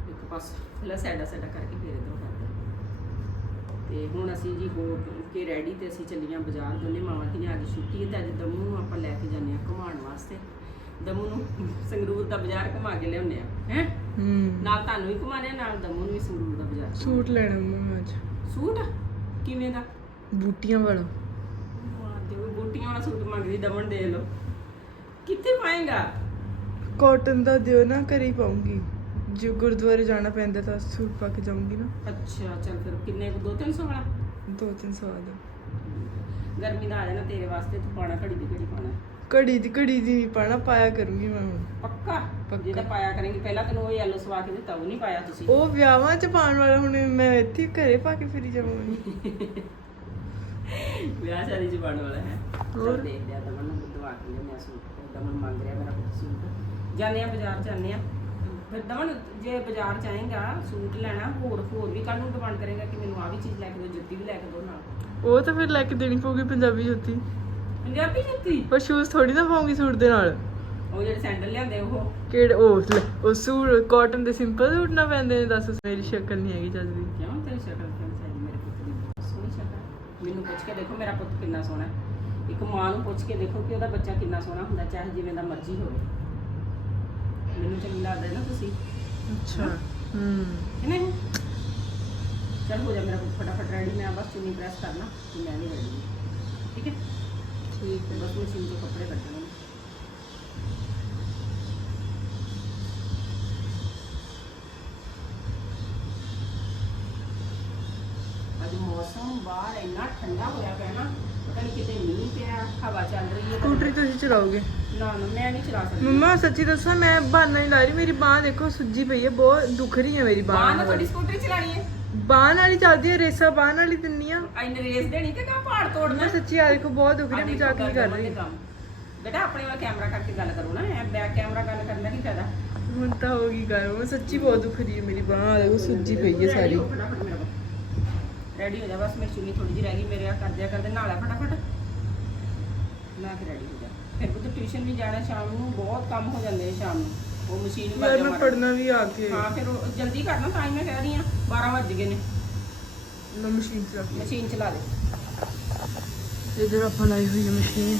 ਇੱਕ ਪਾਸ ਪਹਿਲਾਂ ਸਾਈਡਾ ਸਾਈਡਾ ਕਰਕੇ ਫਿਰ ਇੱਧਰੋਂ ਕਰਦੇ ਤੇ ਹੁਣ ਅਸੀਂ ਜੀ ਹੋ ਕੇ ਰੈਡੀ ਤੇ ਅਸੀਂ ਚੱਲੀਆਂ ਬਾਜ਼ਾਰ ਦੋਨੇ ਮਾਵਾਂ ਧੀਆਂ ਅੱਜ ਛੁੱਟੀ ਹੈ ਤੇ ਅੱਜ ਦਮੂ ਆਪਾਂ ਲੈ ਕੇ ਜਾਂਦੇ ਆ ਘੁਮਾਉਣ ਵਾਸਤੇ। ਦਮੂ ਨੂੰ ਸੰਗਰੂਰ ਦਾ ਬਾਜ਼ਾਰ ਘੁਮਾ ਕੇ ਲਿਆਉਂਦੇ ਆ ਹੈ? ਹੂੰ। ਨਾਲ ਤੁਹਾਨੂੰ ਵੀ ਘੁਮਾਣੇ ਨਾਲ ਦਮੂ ਨੂੰ ਵੀ ਸੰਗਰੂਰ ਦਾ ਬਾਜ਼ਾਰ। ਸੂਟ ਲੈਣਾ ਮੰਮਾ ਅੱਜ। ਸੂਟ? ਕਿਵੇਂ ਦਾ? ਬੂਟੀਆਂ ਵਾਲਾ। ਵਾਹ ਤੇ ਉਹ ਬੂਟੀਆਂ ਵਾਲਾ ਸੂਟ ਮੰਗਦੀ ਦਮਨ ਦੇ ਲੋ ਕਿੱਥੇ ਪਾਏਗਾ? ਕਾਟਨ ਦਾ ਦਿਓ ਨਾ ਘਰੇ ਹੀ ਪਾਉਂਗੀ। ਜੇ ਗੁਰਦੁਆਰੇ ਜਾਣਾ ਪੈਂਦਾ ਤਾਂ ਸੂਟ ਪਾ ਕੇ ਜਾਊਂਗੀ ਨਾ। ਅੱਛਾ ਚੱਲ ਫਿਰ ਕਿੰਨੇ ਕੁ? ਦੋ ਤਿੰਨ ਸੌ ਵਾਲਾ? ਦੋ ਤਿੰਨ ਸੌ ਦਾ ਗਰਮੀ ਦਾ ਆ ਜਾਣਾ ਤੇਰੇ ਵਾਸਤੇ ਤੂੰ ਪਾਣਾ ਘੜੀ ਦੀ ਘੜੀ ਪਾਣਾ ਘੜੀ ਦੀ ਘੜੀ ਦੀ ਪਾਣਾ ਪਾਇਆ ਕਰੂੰਗੀ ਮੈਂ ਹੁਣ। ਪੱਕਾ? ਪੱਕਾ। ਜਿਹਦਾ ਪਾਇਆ ਕਰਾਂਗੀ ਪਹਿਲਾਂ ਤੈਨੂੰ ਉਹ ਯੈਲੋ ਸਵਾ ਕੇ ਦਿੱਤਾ ਉਹ ਨਹੀਂ ਪਾਇਆ ਤੁਸੀਂ। ਉਹ ਵਿਆਹਾਂ 'ਚ ਪਾਉਣ ਵਾਲਾ ਹੁਣ ਮੈਂ ਇੱਥੇ ਘਰੇ ਪਾ ਕੇ ਫਿਰੀ ਜਾਵਾਂਗੀ। ਵਿਆਹ ਸ਼ਾਦੀ ਚ ਪਾਉਣ ਵਾਲਾ ਹੈ। ਹੋਰ? ਦੇਖ ਲਿਆ ਦਮਨ ਨੂੰ ਦਵਾ ਕੇ ਲਿਆ ਸੂਟ। ਦਮਨ ਮੰਗ ਰਿਹਾ ਮੇਰਾ ਸੂਟ। ਜਾਂਦੇ ਆ ਬਾਜ਼ਾਰ ਜਾਂਦੇ ਆ। ਫਿਰ ਦਮਨ ਜੇ ਬਾਜ਼ਾਰ ਜਾਏਗਾ ਸੂਟ ਲੈਣਾ ਹੋਰ ਹੋਰ ਵੀ ਕੱਲ ਨੂੰ ਡਿਮਾਂਡ ਕਰੇਗਾ ਕਿ ਮੈਨੂੰ ਆ ਵੀ ਚੀਜ਼ ਲੈ ਕੇ ਦਿਓ ਜੁੱਤੀ ਵੀ ਲੈ ਕੇ ਦਿਓ ਨਾਲ। ਉਹ ਤਾਂ ਫਿਰ ਲੈ ਕੇ ਦੇਣੀ ਪਊਗੀ ਪੰਜਾਬੀ ਜੁੱਤੀ। ਪੰਜਾਬੀ ਜੁੱਤੀ? ਪਰ ਸ਼ੂਜ਼ ਥੋੜੀ ਨਾ ਪਾਉਂਗੀ ਸੂਟ ਦੇ ਨਾਲ। ਉਹ ਜਿਹੜੇ ਸੈਂਡਲ ਲਿਆਂਦੇ ਉਹ। ਕਿਹੜੇ ਉਹ ਲੈ, ਉਹ ਸੂਟ ਕਾਟਨ ਦੇ ਸਿੰਪਲ ਸੂਟ ਨਾ ਪੈਂਦੇ ਨੇ ਦੱਸ ਮੇਰੀ ਸ਼ਕਲ ਨਹੀਂ ਹੈਗੀ ਚੱਜਦੀ ਕਿਉਂ ਤੇਰੀ ਸ਼ਕਲ ਕਿਉਂ ਚਾਹੀਦੀ ਮੇਰੇ ਪੁੱਤ ਦੀ ਬਹੁਤ ਸੋਹਣੀ ਸ਼ਕਲ ਮੈਨੂੰ ਪੁੱਛ ਕੇ ਦੇਖੋ ਮੇਰਾ ਪੁੱਤ ਕਿੰਨਾ ਸੋਹਣਾ ਹੈ। ਇੱਕ ਮਾਂ ਨੂੰ ਪੁੱਛ ਕੇ ਦੇਖੋ ਕਿ ਉਹਦਾ ਬੱਚਾ ਕਿੰਨਾ ਸੋਹਣਾ ਹੁੰਦਾ ਚਾਹੇ ਜਿਵੇਂ ਦਾ ਮਰਜ਼ੀ ਹੋਵੇ। ਮੈਨੂੰ ਚੰਗੀ ਲੱਗਦਾ ਹੈ ਨਾ ਤੁਸੀਂ। ਅੱਛਾ। ਹੂੰ। ਹੈ ਨਹੀਂ? ਚਲ ਹੋ ਜਾ ਮੇਰਾ ਪੁੱਤ ਫਟਾਫਟ ਰੈਡੀ ਮੈਂ ਬਸ ਚੁੰਨੀ ਪ੍ਰੈਸ ਕਰਨਾ ਤੇ ਮੈਂ ਵੀ ਰੈਡੀ ਠੀਕ ਹੈ? ਠੀਕ ਬਸ ਮਸ਼ੀਨ ਤੋਂ ਕੱਪੜੇ ਕੱਢਣੇ ਨੇ ਅੱਜ ਮੌਸਮ ਬਾਹਰ ਇੰਨਾ ਠੰਡਾ ਹੋਇਆ ਪਿਆ ਨਾ ਪਤਾ ਨਹੀਂ ਕਿਤੇ ਮੀਂਹ ਪਿਆ ਹਵਾ ਚੱਲ ਰਹੀ ਹੈ। ਸਕੂਟਰੀ ਤੁਸੀਂ ਚਲਾਓਗੇ? ਨਾ ਨਾ ਮੈਂ ਨਹੀਂ ਚਲਾ ਸਕਦੀ। ਮੰਮਾ ਸੱਚੀ ਦੱਸਾਂ ਮੈਂ ਬਹਾਨਾ ਨਹੀਂ ਲਾ ਰਹੀ ਮੇਰੀ ਬਾਹ ਦੇਖੋ ਸੁੱਜੀ ਪਈ ਹੈ ਬਹੁਤ ਦੁਖ ਰਹੀ ਹੈ ਮੇਰੀ ਬਾਹਰ ਨਾ ਬਾਹ ਤੁਹਾਡੀ ਸਕੂਟਰੀ ਚਲਾਣੀ ਹੈ? ਬਾਹ ਨਾਲ ਹੀ ਚੱਲਦੀ ਹੈ ਰੇਸਾ ਬਾਹ ਨਾਲ ਹੀ ਦਿੰਨੀ ਆ ਐਨ ਰੇਸ ਦੇਣੀ ਕਿ ਕਾ ਪਹਾੜ ਤੋੜਨਾ ਮੈਂ ਸੱਚੀ ਆ ਦੇਖੋ ਬਹੁਤ ਦੁਖ ਰਹੀ ਮਜ਼ਾਕ ਨਹੀਂ ਕਰ ਰਹੀ। ਬੇਟਾ ਆਪਣੇ ਵਾਲਾ ਕੈਮਰਾ ਕਰਕੇ ਗੱਲ ਕਰੋ ਨਾ ਐ ਬੈਕ ਕੈਮਰਾ ਗੱਲ ਕਰਨ ਦਾ ਕੀ ਫਾਇਦਾ? ਹੁਣ ਤਾਂ ਹੋ ਗਈ ਗੱਲ ਮੈਂ ਸੱਚੀ ਬਹੁਤ ਦੁਖ ਰਹੀ ਹੈ ਮੇਰੀ ਬਾਹ ਦੇਖੋ ਸੁੱਜੀ ਪਈ ਹੈ ਸਾਰੀ। ਰੈਡੀ ਹੋ ਜਾ ਬਸ ਮੇਰੀ ਚੁੰਨੀ ਥੋੜੀ ਜਿਹੀ ਰਹਿ ਗਈ ਮੇਰੇ ਆ ਕਰਦਿਆ ਕਰਦੇ ਨਾਲਾ ਫਟਾਫਟ। ਮੈਂ ਕਿ ਰੈਡੀ ਹੋ ਜਾ। ਫਿਰ ਪੁੱਤ ਟਿਊਸ਼ਨ ਵੀ ਜਾਣਾ ਸ਼ਾਮ ਨੂੰ ਬਹੁਤ ਕੰਮ ਹੋ ਜਾਂਦੇ ਆ ਸ਼ਾਮ ਨੂੰ। ਉਹ ਮਸ਼ੀਨ ਯਾਰ ਮੈਂ ਪੜਨਾ ਵੀ ਆ ਕੇ। ਹਾਂ ਫਿਰ ਉਹ ਜਲਦੀ ਕਰਨਾ ਤਾਂ ਹੀ ਮੈਂ ਕਹਿ ਰਹੀ ਆ 12 ਵੱਜ ਗਏ ਨੇ। ਮੈਂ ਮਸ਼ੀਨ ਚ ਰੱਖ ਮਸ਼ੀਨ ਚਲਾ ਦੇ। ਇਧਰ ਆਪਾਂ ਲਾਈ ਹੋਈ ਹੈ ਮਸ਼ੀਨ।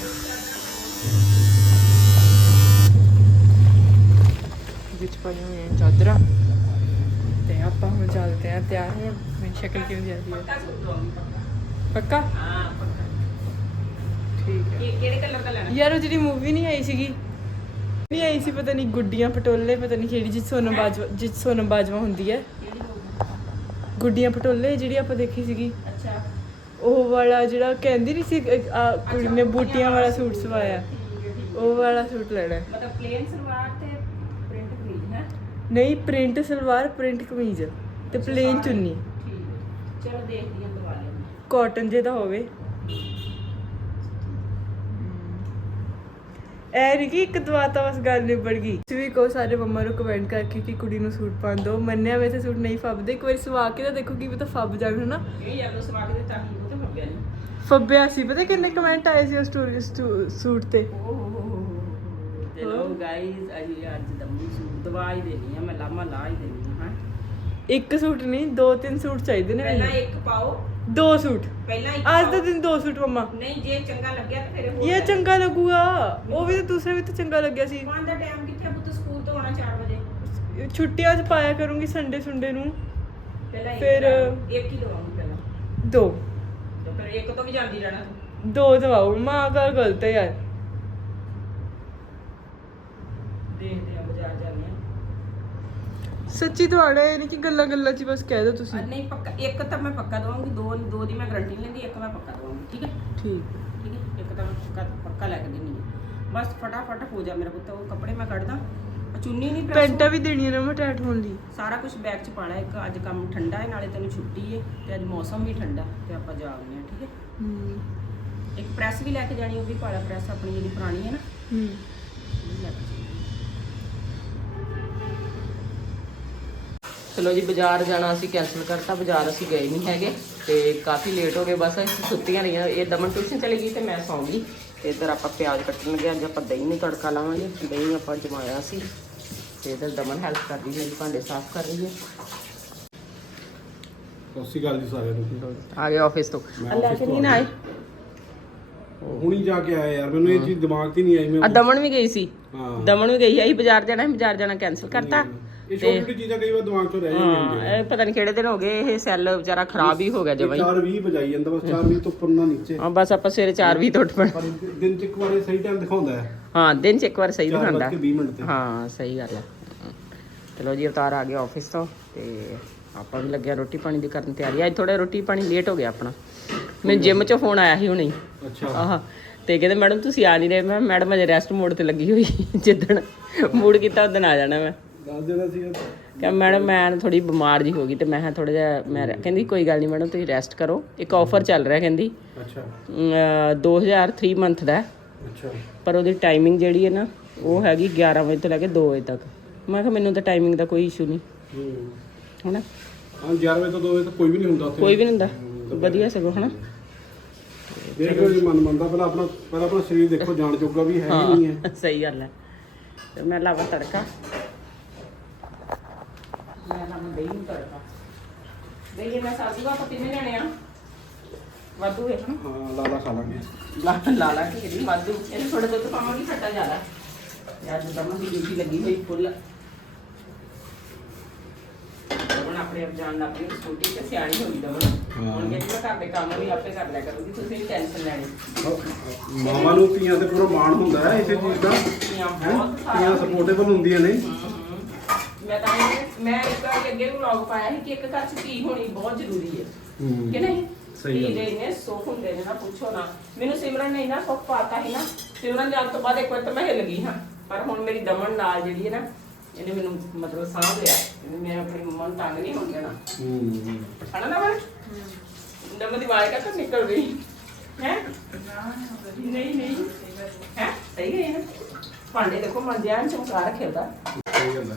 ਵਿੱਚ ਪਾਈਆਂ ਹੋਈਆਂ ਚਾਦਰਾਂ। ਤੇ ਆਪਾਂ ਹੁਣ ਚੱਲਦੇ ਆ ਤਿਆਰ ਹੋਣ। ਮੇਰੀ ਸ਼ਕਲ ਕਿਵੇਂ ਦੀ ਆ? ਰਹੀ ਹੈ ਪੱਕਾ। ਹਾਂ ਪੱਕਾ। ਠੀਕ ਹੈ ਇਹ ਕਿਹੜੇ ਕਲਰ ਦਾ ਲੈਣਾ? ਯਾਰ ਉਹ ਜਿਹੜੀ ਮੂਵੀ ਨਹੀਂ ਆਈ ਸੀਗੀ ਨਹੀਂ ਆਈ ਸੀ ਪਤਾ ਨਹੀਂ ਗੁੱਡੀਆਂ ਪਟੋਲੇ ਪਤਾ ਨਹੀਂ ਕਿਹੜੀ ਜਿਸ ਸੋਨਮ ਬਾਜਵਾ ਜਿਸ ਸੋਨਮ ਬਾਜਵਾ ਹੁੰਦੀ ਹੈ? ਗੁੱਡੀਆਂ ਪਟੋਲੇ ਜਿਹੜੀ ਆਪਾਂ ਦੇਖੀ ਸੀਗੀ। ਅੱਛਾ। ਉਹ ਵਾਲਾ ਜਿਹੜਾ ਕਹਿੰਦੀ ਨਹੀਂ ਸੀ ਆ ਕੁੜੀ ਨੇ ਬੂਟੀਆਂ ਵਾਲਾ ਸੂਟ ਸਵਾਇਆ। ਉਹ ਵਾਲਾ ਸੂਟ ਲੈਣਾ। ਮਤਲਬ ਪਲੇਨ ਸਲਵਾਰ ਤੇ ਪ੍ਰਿੰਟ ਕਮੀਜ਼ ਹੈ? ਨਹੀਂ ਪ੍ਰਿੰਟ ਸਲਵਾਰ ਪ੍ਰਿੰਟ ਕਮੀਜ਼ ਤੇ ਪਲੇਨ ਚੁੰਨੀ। ਠੀਕ ਚਲੋ ਦੇਖਦੀ ਹਾਂ ਦਵਾ ਲੈਂਦੇ ਕਾਟਨ ਜੇ ਦਾ ਹੋਵੇ। ਐ ਨਹੀਂ ਕਿ ਇੱਕ ਦਵਾ ਤਾਂ ਬਸ ਗੱਲ ਨਿਬੜ ਗਈ। ਤੁਸੀਂ ਵੀ ਕਹੋ ਸਾਰੇ ਮੰਮਾ ਨੂੰ ਕਮੈਂਟ ਕਰਕੇ ਕਿ ਕੁੜੀ ਨੂੰ ਸੂਟ ਪਾਉਣ ਦਿਓ। ਮੰਨਿਆ ਵੈਸੇ ਸੂਟ ਨਹੀਂ ਫੱਬਦੇ। ਇੱਕ ਵਾਰੀ ਸਵਾ ਕੇ ਤਾਂ ਦੇਖੋ ਕੀ ਪਤਾ ਫੱਬ ਜਾਵੇ ਹਨਾ? ਇਹ ਯਾਰ ਕੇ ਉਹ ਤੇ ਫੱਬਿਆ ਨਹੀਂ ਫੱਬਿਆ ਸੀ। ਪਤਾ ਕਿੰਨੇ ਕਮੈਂਟ ਆਏ ਸੀ ਉਸ ਸਟੋਰੀ ਸੂਟ ਤੇ? ਓ ਹੋ ਹੋ ਹੋ ਚਲੋ ਗਾਇਜ਼ ਅਜੀ ਅੱਜ ਦਮੂ ਸੂਟ ਦਵਾ ਹੀ ਦੇਣੀ ਆ। ਮੈਂ ਲਾਮਾ ਲਾ ਹੀ ਦੇਣੀ ਆ ਹਾਂ। ਇੱਕ ਸੂਟ ਨਹੀਂ ਦੋ ਤਿੰਨ ਸੂਟ ਚਾਹੀਦੇ ਨੇ ਪਹਿਲਾਂ ਮੈਨੂੰ ਇੱਕ ਪਾਓ। ਦੋ ਸੂਟ। ਪਹਿਲਾਂ ਇੱਕ ਅੱਜ ਦਾ। ਦਿਨ ਦੋ ਸੂਟ ਮੰਮਾ। ਨਹੀਂ ਜੇ ਚੰਗਾ ਲੱਗਿਆ ਤਾਂ ਫਿਰ ਹੋਰ ਇਹ ਚੰਗਾ ਲੱਗੂਗਾ ਉਹ ਵੀ ਤਾਂ ਦੂਸਰੇ ਵੀ ਤਾਂ ਚੰਗਾ ਲੱਗਿਆ ਸੀ। ਪੰਜ ਦਾ ਟਾਈਮ ਕਿੱਥੇ ਪੁੱਤ? ਸਕੂਲ ਤੋਂ ਆਉਣਾ 4 ਵਜੇ। ਛੁੱਟੀਆਂ 'ਚ ਪਾਇਆ ਕਰੂੰਗੀ ਸੰਡੇ ਸੁੰਡੇ ਨੂੰ। ਪਹਿਲਾਂ ਇੱਕ ਫਿਰ- ਇੱਕ ਹੀ ਦਵਾਂਗੀ ਪਹਿਲਾਂ। ਦੋ। ਤੇ ਫਿਰ ਇੱਕ ਤੋਂ ਵੀ ਜਾਂਦੀ ਰਹਿਣਾ ਤੂੰ। ਦੋ ਦਵਾਓ। ਮਾਂ ਗੱਲ ਗਲਤ ਹੈ ਯਾਰ ਦੇਖਦੇ ਆ ਬਾਜ਼ਾਰ ਜਾਂਦੇ ਆ ਸੱਚੀ ਤੁਹਾਡਾ ਇਹ ਨਹੀਂ ਕਿ ਗੱਲਾਂ ਗੱਲਾਂ 'ਚ ਹੀ ਬਸ ਕਹਿ ਦਿਓ ਤੁਸੀਂ। ਨਹੀਂ ਪੱਕਾ ਇੱਕ ਤਾਂ ਮੈਂ ਪੱਕਾ ਦਵਾਂਗੀ ਦੋ ਦੋ ਦੀ ਮੈਂ ਗਾਰੰਟੀ ਲੈਂਦੀ ਇੱਕ ਮੈਂ ਪੱਕਾ ਦਵਾਂਗੀ ਠੀਕ ਹੈ? ਠੀਕ। ਠੀਕ ਹੈ ਇੱਕ ਤਾਂ ਮੈਂ ਪੱਕਾ ਪੱਕਾ ਲੈ ਕੇ ਹੈ। ਬਸ ਫਟਾਫਟ ਹੋ ਜਾ ਮੇਰਾ ਪੁੱਤ ਉਹ ਕੱਪੜੇ ਮੈਂ ਕੱਢਦਾ ਆਹ ਚੁੰਨੀ ਨਹੀਂ ਪੈਂਟਾਂ ਵੀ ਦੇਣੀਆਂ ਨੇ ਮੈਂ ਟੈਟ ਹੋਣ ਲਈ। ਸਾਰਾ ਕੁਝ ਬੈਗ 'ਚ ਪਾਣਾ ਇੱਕ ਅੱਜ ਕੰਮ ਠੰਡਾ ਹੈ ਨਾਲੇ ਤੈਨੂੰ ਛੁੱਟੀ ਹੈ ਤੇ ਅੱਜ ਮੌਸਮ ਵੀ ਠੰਡਾ ਤੇ ਆਪਾਂ ਜਾ ਆਉਂਦੇ ਹਾਂ ਠੀਕ ਹੈ? ਹੂੰ। ਇੱਕ ਪ੍ਰੈਸ ਵੀ ਲੈ ਕੇ ਜਾਣੀ ਉਹ ਵੀ ਪਾਲਾ ਪ੍ਰੈਸ ਆਪਣੀ ਜਿਹੜੀ ਪੁਰਾਣੀ ਹੈ ਨਾ। ਹੂੰ। ਉਹ ਵੀ ਲੈ ਕੇ ਚਲੋ ਜੀ ਬਾਜ਼ਾਰ ਜਾਣਾ ਅਸੀਂ ਕੈਨਸਲ ਕਰਤਾ ਬਾਜ਼ਾਰ ਅਸੀਂ ਗਏ ਨਹੀਂ ਹੈਗੇ ਤੇ ਕਾਫੀ ਲੇਟ ਹੋ ਗਏ ਬਸ ਅਸੀਂ ਸੁੱਤੀਆਂ ਰਹੀਆਂ। ਇਹ ਦਮਨ ਟਿਊਸ਼ਨ ਚਲੀ ਗਈ ਤੇ ਮੈਂ ਸੌਂ ਗਈ। ਤੇ ਇੱਧਰ ਆਪਾਂ ਪਿਆਜ਼ ਕੱਟਣ ਲੱਗੇ ਅੱਜ ਆਪਾਂ ਦਹੀਂ ਨੂੰ ਤੜਕਾ ਲਾਵਾਂਗੇ। ਦਹੀਂ ਆਪਾਂ ਜਮਾਇਆ ਸੀ। ਤੇ ਇੱਧਰ ਦਮਨ ਹੈਲਪ ਕਰ ਰਹੀ ਹੈ ਭਾਂਡੇ ਸਾਫ਼ ਕਰ ਰਹੀ ਹੈ। ਸ਼੍ਰੀ ਅਕਾਲ ਜੀ ਸਾਰਿਆਂ ਨੂੰ ਆ ਗਏ ਆਫਿਸ ਤੋਂ। ਅੱਲਾ ਕੇ ਨਹੀਂ ਨਾ ਆਏ। ਹੁਣੀ ਜਾ ਕੇ ਆਇਆ ਯਾਰ ਮੈਨੂੰ ਇਹ ਚੀਜ਼ ਦਿਮਾਗ 'ਚ ਨਹੀਂ ਆਈ ਆ ਮੈਂ ਦਮਨ ਵੀ ਗਈ ਸੀ। ਹਾਂ। ਦਮਨ ਵੀ ਗਈ ਸੀ ਬਾਜ਼ਾਰ ਜਾਣਾ ਸੀ ਬਾਜ਼ਾਰ ਜਾਣਾ ਕੈਨਸਲ ਕਰਤਾ। ਇਹ ਛੋਟੀ ਛੋਟੀ ਚੀਜ਼ਾਂ ਕਈ ਵਾਰ ਦਿਮਾਗ 'ਚੋਂ ਰਹਿ ਹਾਂ ਜਾਂਦੀਆਂ। ਇਹ ਪਤਾ ਨਹੀਂ ਕਿਹੜੇ ਦਿਨ ਹੋ ਗਏ ਇਹ ਸੈੱਲ ਵਿਚਾਰਾ ਖਰਾਬ ਹੀ ਹੋ ਗਿਆ ਜਮਾਈ 4:20 ਵਜਾਈ ਜਾਂਦਾ ਬਸ 4:20 ਤੋਂ ਉੱਪਰ ਨਾ ਨੀਚੇ। ਹਾਂ ਬਸ ਆਪਾਂ ਸਵੇਰੇ 4 ਵਜੇ ਤੋਂ ਉੱਠ ਪੜ ਪਰ ਦਿਨ 'ਚ ਇੱਕ ਵਾਰ ਇਹ ਸਹੀ ਟਾਈਮ ਦਿਖਾਉਂਦਾ ਹੈ। ਹਾਂ ਦਿਨ ਚ ਇੱਕ ਵਾਰ ਸਹੀ 4 ਦਿਖਾਉਂਦਾ। ਵੱਜ ਕੇ 20 ਮਿੰਟ ਤੇ। ਹਾਂ ਸਹੀ ਗੱਲ ਹੈ। ਚਲੋ ਜੀ ਅਵਤਾਰ ਆ ਗਿਆ ਆਫਿਸ ਤੋਂ ਤੇ ਆਪਾਂ ਵੀ ਲੱਗਿਆ ਰੋਟੀ ਪਾਣੀ ਦੀ ਕਰਨ ਤਿਆਰੀ। ਅੱਜ ਥੋੜਾ ਰੋਟੀ ਪਾਣੀ ਲੇਟ ਹੋ ਗਿਆ ਆਪਣਾ। ਮੈਨੂੰ ਜਿਮ ਚੋਂ ਫੋਨ ਆਇਆ ਸੀ ਹੁਣੇ ਅੱਛਾ। ਆਹ ਤੇ ਕਹਿੰਦੇ ਮੈਡਮ ਤੁਸੀਂ ਆ ਨਹੀਂ ਰਹੇ। ਮੈਂ ਮੈਡਮ ਅਜੇ ਰੈਸਟ ਮੋਡ ਤੇ ਲੱਗੀ ਹੋਈ ਜਿੱਦਣ ਮੂਡ ਕੀਤਾ ਉਦੋਂ ਆ ਜਾਣਾ ਮੈਂ। ਦੱਸ ਦੇਣਾ ਸੀ ਕਿ ਮੈਡਮ ਮੈਂ ਥੋੜੀ ਬਿਮਾਰ ਜੀ ਹੋ ਗਈ ਤੇ ਮੈਂ ਥੋੜਾ ਜਿਹਾ ਮੈਂ ਕਹਿੰਦੀ ਕੋਈ ਗੱਲ ਨਹੀਂ ਮੈਡਮ ਤੁਸੀਂ ਰੈਸਟ ਕਰੋ। ਇੱਕ ਆਫਰ ਚੱਲ ਰਿਹਾ ਕਹਿੰਦੀ। ਅੱਛਾ। ਅਮ, 2003 ਮੰਥ ਦਾ ਅੱਛਾ। ਪਰ ਉਹਦੀ ਟਾਈਮਿੰਗ ਜਿਹੜੀ ਹੈ ਨਾ ਉਹ ਹੈਗੀ 11 ਵਜੇ ਤੋਂ ਲੈ ਕੇ 2 ਵਜੇ ਤੱਕ। ਮੈਂ ਕਿਹਾ ਮੈਨੂੰ ਤਾਂ ਟਾਈਮਿੰਗ ਦਾ ਕੋਈ ਇਸ਼ੂ ਨਹੀਂ। ਹੂੰ। ਹਨਾ? ਹਾਂ 11 ਵਜੇ ਤੋਂ 2 ਵਜੇ ਤੱਕ ਕੋਈ ਵੀ ਨਹੀਂ ਹੁੰਦਾ ਉੱਥੇ। ਕੋਈ ਵੀ ਨਹੀਂ ਹੁੰਦਾ। ਵਧੀਆ ਸਗੋਂ ਹਨਾ? ਦੇਖ ਜੀ ਮਨ ਮੰਨਦਾ ਪਹਿਲਾਂ ਆਪਣਾ ਪਹਿਲਾਂ ਆਪਣਾ ਸਰੀਰ ਦੇਖੋ ਜਾਣ ਜੋਗਾ ਵੀ ਹੀ ਨਹੀਂ ਹੈ। ਸਹੀ ਗੱਲ ਹੈ। ਤੇ ਮੈਂ ਲਾਵਾਂ ਤੜਕਾ। ਮੈਂ ਦਹੀਂ ਨੂੰ ਤੜਕਾ ਦਹੀਂ ਮੈਂ ਸਾਸੂ ਦਾ ਪਤੀ ਨੇ ਲੈਣੇ ਆ। ਵਾਧੂ ਹੈ। ਹਨਾ ਹਾਂ ਲਾਲਾ ਖਾ ਲਾਂਗੇ। ਲਾ ਲਾ ਲਾ ਕੇ ਜਿਹੜੀ ਵਾਧੂ। ਇਹਨੂੰ ਥੋੜਾ ਦੁੱਧ ਪਾਵਾਂਗੀ ਖੱਟਾ ਜ਼ਿਆਦਾ। ਯਾਰ ਜਦੋਂ ਦੀ ਡਿਊਟੀ ਲੱਗੀ ਹੋਈ ਫੁੱਲ। ਦਮਨ ਆਪਣੇ ਆਪ ਜਾਣ ਲੱਗ ਪਈ ਸਕੂਟੀ ਤੇ ਸਿਆਣੀ ਹੋਈ ਦਮਨ ਹਾਂ। ਹੁਣ ਕਹਿੰਦੀ ਮੈਂ ਘਰ ਦੇ ਕੰਮ ਵੀ ਆਪੇ ਕਰ ਲਿਆ ਕਰੂੰਗੀ ਤੁਸੀਂ ਵੀ ਟੈਨਸ਼ਨ ਲੈਣੀ। ਮਾਵਾਂ ਨੂੰ ਧੀਆਂ ਤੇ ਪੂਰਾ ਮਾਣ ਹੁੰਦਾ ਹੈ ਇਸੇ ਚੀਜ਼ ਦਾ। ਧੀਆਂ? ਬਹੁਤ ਸਾਰਾ ਸਪੋਰਟੇਬਲ ਹੁੰਦੀਆਂ ਨੇ। ਮੈਂ ਤਾਂ ਇਹ- ਮੈਂ ਇੱਕ ਵਾਰੀ ਅੱਗੇ ਵੀ ਵਲੌਗ ਪਾਇਆ ਸੀ ਕਿ ਇੱਕ ਘਰ ਚ ਧੀ ਹੋਣੀ ਬਹੁਤ ਜ਼ਰੂਰੀ ਹੈ। ਹੂੰ। ਕਿ ਨਹੀਂ? ਸਹੀ ਧੀ ਗੱਲ ਦੇ ਨੇ ਸੁੱਖ ਹੁੰਦੇ ਨੇ ਨਾ ਪੁੱਛੋ ਨਾ। ਮੈਨੂੰ ਸਿਮਰਨ ਨੇ ਨਾ ਸੁੱਖ ਪਾਤਾ ਸੀ ਨਾ ਸਿਮਰਨ ਜਾਣ ਤੋਂ ਬਾਅਦ ਇੱਕ ਵਾਰ ਤਾਂ ਮੈਂ ਹਿੱਲ ਗਈ ਹਾਂ। ਪਰ ਹੁਣ ਮੇਰੀ ਦਮਨ ਨਾਲ ਜਿਹੜੀ ਹੈ ਨਾ ਇਹਨੇ ਮੈਨੂੰ ਮਤਲਬ ਸਾਂਭ ਲਿਆ। ਇਹਨੇ ਮੈਂ ਆਪਣੀ ਮੰਮਾ ਨੂੰ ਤੰਗ ਨਹੀਂ ਹੋਣ ਦੇਣਾ। ਹੂੰ। ਹਨਾ ਨਾ ਮੈਂ ਦਮਨ ਦੀ ਆਵਾਜ਼ ਕੱਟ ਨਿਕਲ ਗਈ। ਹੈ? ਨਹੀਂ ਨਹੀਂ। ਹੈ? ਸਹੀ ਗਈ ਨਾ ਭਾਂਡੇ ਦੇਖੋ ਮੰਜਿਆਂ ਚਮਕਾ ਰੱਖਿਆ ਉਹਦਾ। ਸਹੀ ਗੱਲ ਹੈ।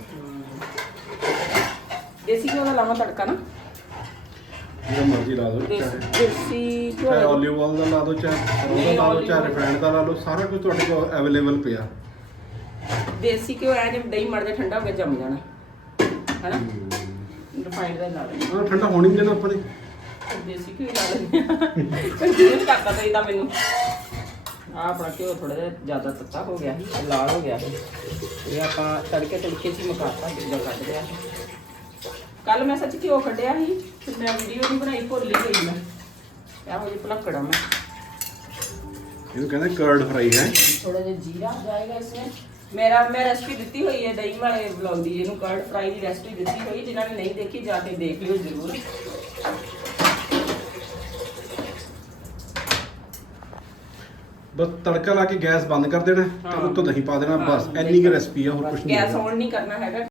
ਦੇਸੀ ਘਿਓ ਦਾ ਲਾਵਾਂ ਤੜਕਾ ਨਾ। ਜਿਹੜਾ ਮਰਜ਼ੀ ਲਾ ਦਿਓ ਦੇਸੀ ਚਾਹੇ ਦੇਸੀ ਘਿਓ ਚਾਹੇ ਦਾ- olive oil ਦਾ ਲਾ ਦਿਓ ਚਾਹੇ ਸਰੋਂ ਦਾ ਨਹੀਂ, ਲਾ ਦਿਓ olive ਚਾਹੇ oil। ਰਿਫਾਈਂਡ ਦਾ ਲਾ ਲਓ ਸਾਰਾ ਕੁਝ ਤੁਹਾਡੇ ਕੋਲ ਅਵੇਲੇਬਲ ਪਿਆ। ਦੇਸੀ ਘਿਓ ਐ ਜੇ ਦਹੀਂ ਮੜ ਜਾ ਠੰਡਾ ਹੋ ਕੇ ਜੰਮ ਜਾਣਾ। ਹੈਨਾ? ਰਿਫਾਈਂਡ ਦਾ ਲਾ ਲੈਣਾ ਹਾਂ। ਠੰਡਾ ਹੋਣੀ ਨਹੀਂ ਦੇਣਾ ਆਪਾਂ ਨੇ ਦੇਸੀ ਘਿਓ ਲਾ ਲੈਂਦੇ ਕੰਫਿਊਜ਼ ਕਰਦਾ ਤੇ ਇਹਦਾ ਮੈਨੂੰ। ਆ ਆਪਣਾ ਘਿਓ ਥੋੜਾ ਜਿਹਾ ਜ਼ਿਆਦਾ ਤੱਤਾ ਹੋ ਗਿਆ ਸੀ ਲਾਲ ਹੋ ਗਿਆ ਸੀ। ਇਹ ਆਪਾਂ ਤੜਕੇ ਤੜਕੇ ਸੀ ਮਕਾਤਾ ਦੂਜਾ ਕੱਢ ਲਿਆ ਕੱਲ ਮੈਂ ਸੱਚ ਘਿਓ ਕੱਢਿਆ ਸੀ ਤੇ ਮੈਂ ਵੀਡੀਓ ਨਹੀਂ ਬਣਾਈ ਭੁੱਲ ਹੀ ਗਈ ਮੈਂ। ਇਹੋ ਜਿਹੀ ਭਲਕੜਾ ਮੈਂ। ਇਹਨੂੰ ਕਹਿੰਦੇ ਕਰਡ ਫਰਾਈ ਹੈ। ਥੋੜਾ ਜਿਹਾ ਜੀਰਾ ਜਾਏਗਾ ਇਸ ਵਿੱਚ। ਮੇਰਾ ਮੈਂ ਰੈਸਪੀ ਦਿੱਤੀ ਹੋਈ ਹੈ ਦਹੀਂ ਵਾਲੇ ਵਲੌਗ ਦੀ ਇਹਨੂੰ ਕਰਡ ਫਰਾਈ ਦੀ ਰੈਸਪੀ ਦਿੱਤੀ ਹੋਈ ਜਿਨ੍ਹਾਂ ਨੇ ਨਹੀਂ ਦੇਖੀ ਜਾ ਕੇ ਦੇਖ ਲਿਓ ਜ਼ਰੂਰ। ਬਸ ਤੜਕਾ ਲਾ ਕੇ ਗੈਸ ਬੰਦ ਕਰ ਦੇਣਾ ਤੇ ਉੱਤੋਂ ਦਹੀਂ ਪਾ ਦੇਣਾ ਬਸ ਇੰਨੀ ਕੁ ਰੈਸਪੀ ਆ ਹੋਰ ਕੁਝ ਨਹੀਂ ਗੈਸ ਔਨ ਨਹੀਂ ਕਰਨਾ ਹੈਗਾ।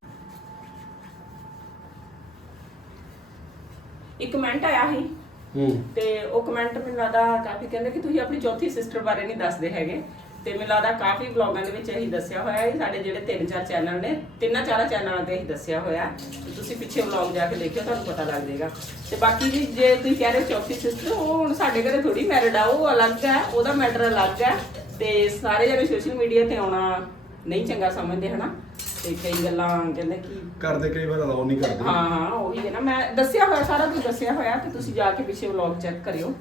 ਇੱਕ ਕਮੈਂਟ ਆਇਆ ਸੀ। ਹੂੰ। ਤੇ ਉਹ ਕਮੈਂਟ ਮੈਨੂੰ ਲੱਗਦਾ ਕਾਫੀ ਕਹਿੰਦੇ ਕਿ ਤੁਸੀਂ ਆਪਣੀ ਚੌਥੀ ਸਿਸਟਰ ਬਾਰੇ ਨਹੀਂ ਦੱਸਦੇ ਹੈਗੇ। ਤੇ ਮੈਨੂੰ ਲੱਗਦਾ ਕਾਫੀ ਵਲੌਗਾਂ ਦੇ ਵਿੱਚ ਇਹੀ ਦੱਸਿਆ ਹੋਇਆ ਹੈ। ਸਾਡੇ ਜਿਹੜੇ ਤਿੰਨ ਚਾਰ ਚੈਨਲ ਨੇ ਤਿੰਨਾਂ ਚਾਰਾਂ ਚੈਨਲਾਂ ਤੇ ਇਹੀ ਦੱਸਿਆ ਹੋਇਆ ਤੇ ਤੁਸੀਂ ਪਿੱਛੇ ਵਲੌਗ ਜਾ ਕੇ ਦੇਖਿਓ ਤੁਹਾਨੂੰ ਪਤਾ ਲੱਗ ਜਾਏਗਾ। ਤੇ ਬਾਕੀ ਜੀ ਜੇ ਤੁਸੀਂ ਕਹਿ ਰਹੇ ਹੋ ਚੌਥੀ ਸਿਸਟਰ ਉਹ ਹੁਣ ਸਾਡੇ ਘਰੇ ਥੋੜੀ ਮੈਰਿਡ ਆ ਉਹ ਅਲੱਗ ਹੈ ਉਹਦਾ ਮੈਟਰ ਅਲੱਗ ਹੈ। ਤੇ ਸਾਰੇ ਜਿਹੜੇ ਸੋਸ਼ਲ ਮੀਡੀਆ ਤੇ ਆਉਣਾ ਨਹੀਂ ਚੰਗਾ ਸਮਝਦੇ ਹਨਾ? ਤੇ ਕਈ ਗੱਲਾਂ ਕਹਿੰਦੇ ਕਿ ਕਰਦੇ ਕਈ ਵਾਰ ਅਲਾਉ ਨਹੀਂ ਕਰਦੇ। ਹਾਂ ਹਾਂ ਉਹੀ ਹੈ ਨਾ। ਮੈਂ ਦੱਸਿਆ ਹੋਇਆ ਸਾਰਾ ਕੁਝ ਦੱਸਿਆ ਹੋਇਆ ਤੇ ਤੁਸੀਂ ਜਾ ਕੇ ਪਿੱਛੇ ਵਲੌਗ ਚੈੱਕ ਕਰਿਓ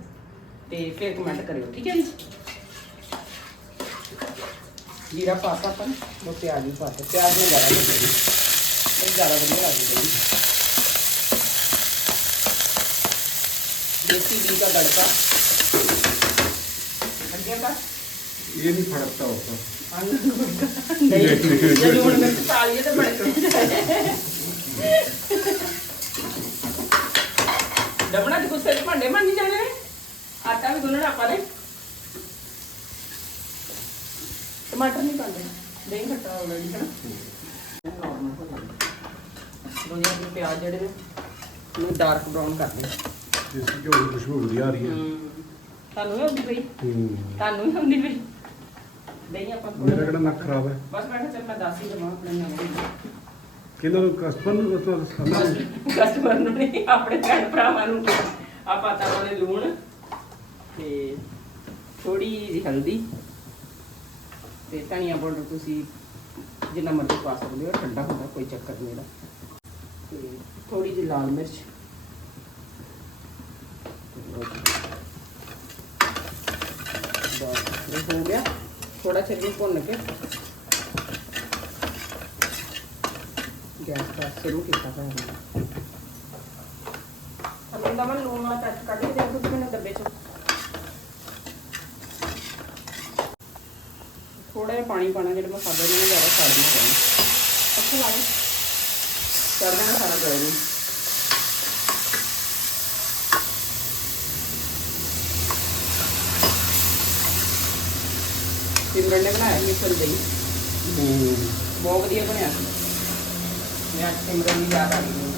ਤੇ ਫਿਰ ਕਮੈਂਟ ਕਰਿਓ ਠੀਕ ਹੈ ਜੀ? ਜੀਰਾ ਪਾਤਾ ਆਪਾਂ ਨੇ, ਉਹ ਪਿਆਜ਼ ਵੀ ਪਾਤਾ ਪਿਆਜ਼ ਨੂੰ ਜ਼ਿਆਦਾ ਲੱਗੇਗੀ ਇਹ ਜ਼ਿਆਦਾ ਵਧੀਆ ਲੱਗਦੀ ਹੈ ਦੇਸੀ ਘੀ ਦਾ ਤੜਕਾ। ਅੱਗੇ ਦਾ? ਇਹ ਨਹੀਂ ਫੜਕਦਾ ਉੱਪਰ ਨਹੀਂ ਜੇ ਹੁਣ ਮਿਰਚ ਪਾ ਲਈਏ ਤਾਂ ਬੜੇ ਡਬਣਾ ਦੇ ਗੁੱਸੇ ਚ ਭਾਂਡੇ ਮੰਨੀ ਜਾਣੇ ਨੇ? ਆਟਾ ਵੀ ਗੁੰਨਣਾ ਆਪਾਂ ਨੇ। ਟਮਾਟਰ ਨਹੀਂ ਪਾਉਂਦੇ। ਦਹੀਂ ਖੱਟਾ ਹੈ ਨਾ ਨਾਰਮਲ ਹੋ ਜਾਂਦਾ ਦੋ ਪਿਆਜ਼ ਜਿਹੜੇ ਨੇ ਇਹਨੂੰ ਡਾਰਕ ਬ੍ਰਾਊਨ ਕਰ ਦੇ ਦੇਸੀ ਘਿਓ ਦੀ ਖੁਸ਼ਬੂ ਵਧੀਆ ਆ ਰਹੀ ਹੈ। ਤੁਹਾਨੂੰ ਵੀ ਹੁੰਦੀ ਪਈ। ਹੂੰ। ਤੁਹਾਨੂੰ ਵੀ ਹੁੰਦੀ ਪਈ। ਆਪਾਂ ਥੋੜ੍ਹਾ ਮੇਰਾ ਕਿਹੜਾ ਨੱਕ ਖਰਾਬ ਹੈ? ਬਸ ਮੈਂ ਕਿਹਾ ਚੱਲ ਮੈਂ ਦੱਸ ਹੀ ਦਵਾਂ ਆਪਣੇ ਨਵੇਂ ਨੂੰ। ਕਿਹਨਾਂ ਨੂੰ ਕਸਟਮਰ ਨੂੰ ਦੱਸਣਾ ਕਸਟਮਰ ਨੂੰ ਨਹੀਂ ਆਪਣੇ ਭੈਣ ਭਰਾਵਾਂ ਨੂੰ। ਆਪਾਂ ਤਾਂ ਵਾਲੇ ਲੂਣ ਤੇ ਥੋੜੀ ਜਿਹੀ ਹਲਦੀ ਤੇ ਧਨੀਆ ਪਾਊਡਰ ਤੁਸੀਂ ਜਿੰਨਾ ਮਰਜ਼ੀ ਪਾ ਸਕਦੇ ਹੋ ਠੰਡਾ ਹੁੰਦਾ ਕੋਈ ਚੱਕਰ ਨਹੀਂ ਇਹਦਾ। ਤੇ ਥੋੜੀ ਜਿਹੀ ਲਾਲ ਮਿਰਚ। ਬਸ ਇਹ ਹੋ ਗਿਆ। ਥੋੜਾ ਚਿਰ ਨੂੰ ਭੁੰਨ ਕੇ ਗੈਸ ਦਾ ਸ਼ੁਰੂ ਕੀਤਾ ਹੋਇਆ ਅਮਨ ਦਾ ਲੂਣ ਵਾਲਾ ਪੈਕਟ ਕੱਢ ਕੇ ਦੇ ਦਿਓ ਮੈਨੂੰ ਡੱਬੇ ਚੋਂ ਥੋੜਾ ਜਿਹਾ ਪਾਣੀ ਪਾਣਾ ਜਿਹੜੇ ਮਸਾਲੇ ਨੇ ਜ਼ਿਆਦਾ ਸੜ ਨਹੀਂ ਜਾਣ ਅੱਛਾ ਲਾਗੇ ਸੜ ਜਾਣਾ ਸਾਰਾ ਪਿਆ ਨੂੰ ਸਿਮਰਨ ਨੇ ਬਣਾਇਆ ਮਿਸਲ ਦਹੀਂ। ਬਹੁਤ ਵਧੀਆ ਬਣਿਆ ਸੀ। ਮੈਂ ਅੱਜ ਸਿਮਰਨ ਦੀ ਯਾਦ ਆ ਗਈ।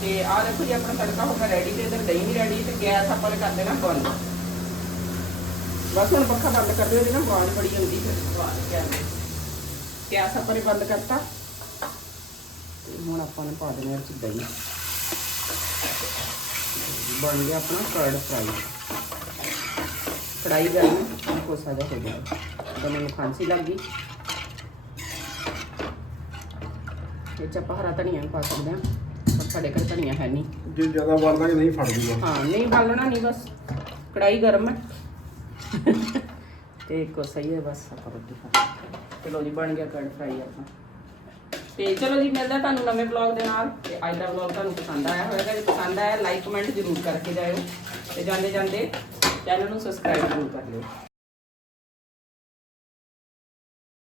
ਤੇ ਆਹ ਦੇਖੋ ਜੀ ਆਪਣਾ ਤੜਕਾ ਹੋ ਗਿਆ ਰੈਡੀ ਤੇ ਇਧਰ ਦਹੀਂ ਵੀ ਰੈਡੀ ਤੇ ਗੈਸ ਆਪਾਂ ਨੇ ਕਰ ਦੇਣਾ ਬੰਦ। ਬਸ ਹੁਣ ਪੱਖਾ ਬੰਦ ਕਰ ਦਿਓ ਇਹਦੀ ਨਾ ਆਵਾਜ਼ ਬੜੀ ਆਉਂਦੀ ਫਿਰ। ਆਵਾਜ਼ ਕਿਆ ਗੈਸ ਆਪਾਂ ਨੇ ਬੰਦ ਕਰਤਾ। ਤੇ ਹੁਣ ਆਪਾਂ ਨੇ ਪਾ ਦੇਣਾ ਇਹ 'ਚ ਦਹੀਂ। ਬਣ ਗਿਆ ਆਪਣਾ ਕਰਡ ਫਰਾਈ ਕੜਾਈ ਗਰਮ ਕੋਸਾ ਜਿਹਾ ਹੋ ਗਿਆ। ਜਦੋਂ ਮੈਨੂੰ ਖਾਂਸੀ ਲੱਗ ਗਈ। ਇਹ 'ਚ ਆਪਾਂ ਹਰਾ ਧਨੀਆ ਵੀ ਪਾ ਸਕਦੇ ਹਾਂ ਪਰ ਸਾਡੇ ਘਰ ਧਨੀਆ ਹੈ ਨਹੀਂ। ਜੇ ਜ਼ਿਆਦਾ ਕਿ ਨਹੀਂ ਫੜ ਦੂਗਾ ਹਾਂ ਨਹੀਂ ਬਾਲਣਾ ਨਹੀਂ ਬਸ। ਕੜਾਈ ਗਰਮ ਹੈ। ਤੇ ਕੋ ਸਹੀ ਹੈ ਬਸ ਆਪਾਂ ਰੋਟੀ ਖਾ ਚਲੋ ਜੀ ਬਣ ਗਿਆ ਕਰਡ ਫਰਾਈ ਆਪਣਾ ਤੇ ਚਲੋ ਜੀ ਮਿਲਦਾ ਤੁਹਾਨੂੰ ਨਵੇਂ ਵਲੌਗ ਦੇ ਨਾਲ। ਤੇ ਅੱਜ ਦਾ ਵਲੌਗ ਤੁਹਾਨੂੰ ਪਸੰਦ ਆਇਆ ਹੋਵੇਗਾ। ਜੇ ਪਸੰਦ ਆਇਆ ਲਾਈਕ ਕਮੈਂਟ ਜ਼ਰੂਰ ਕਰਕੇ ਜਾਇਓ। ਤੇ ਜਾਂਦੇ ਜਾਂਦੇ ਚੈਨਲ ਨੂੰ ਸਬਸਕ੍ਰਾਈਬ ਜ਼ਰੂਰ ਕਰ ਲਿਓ।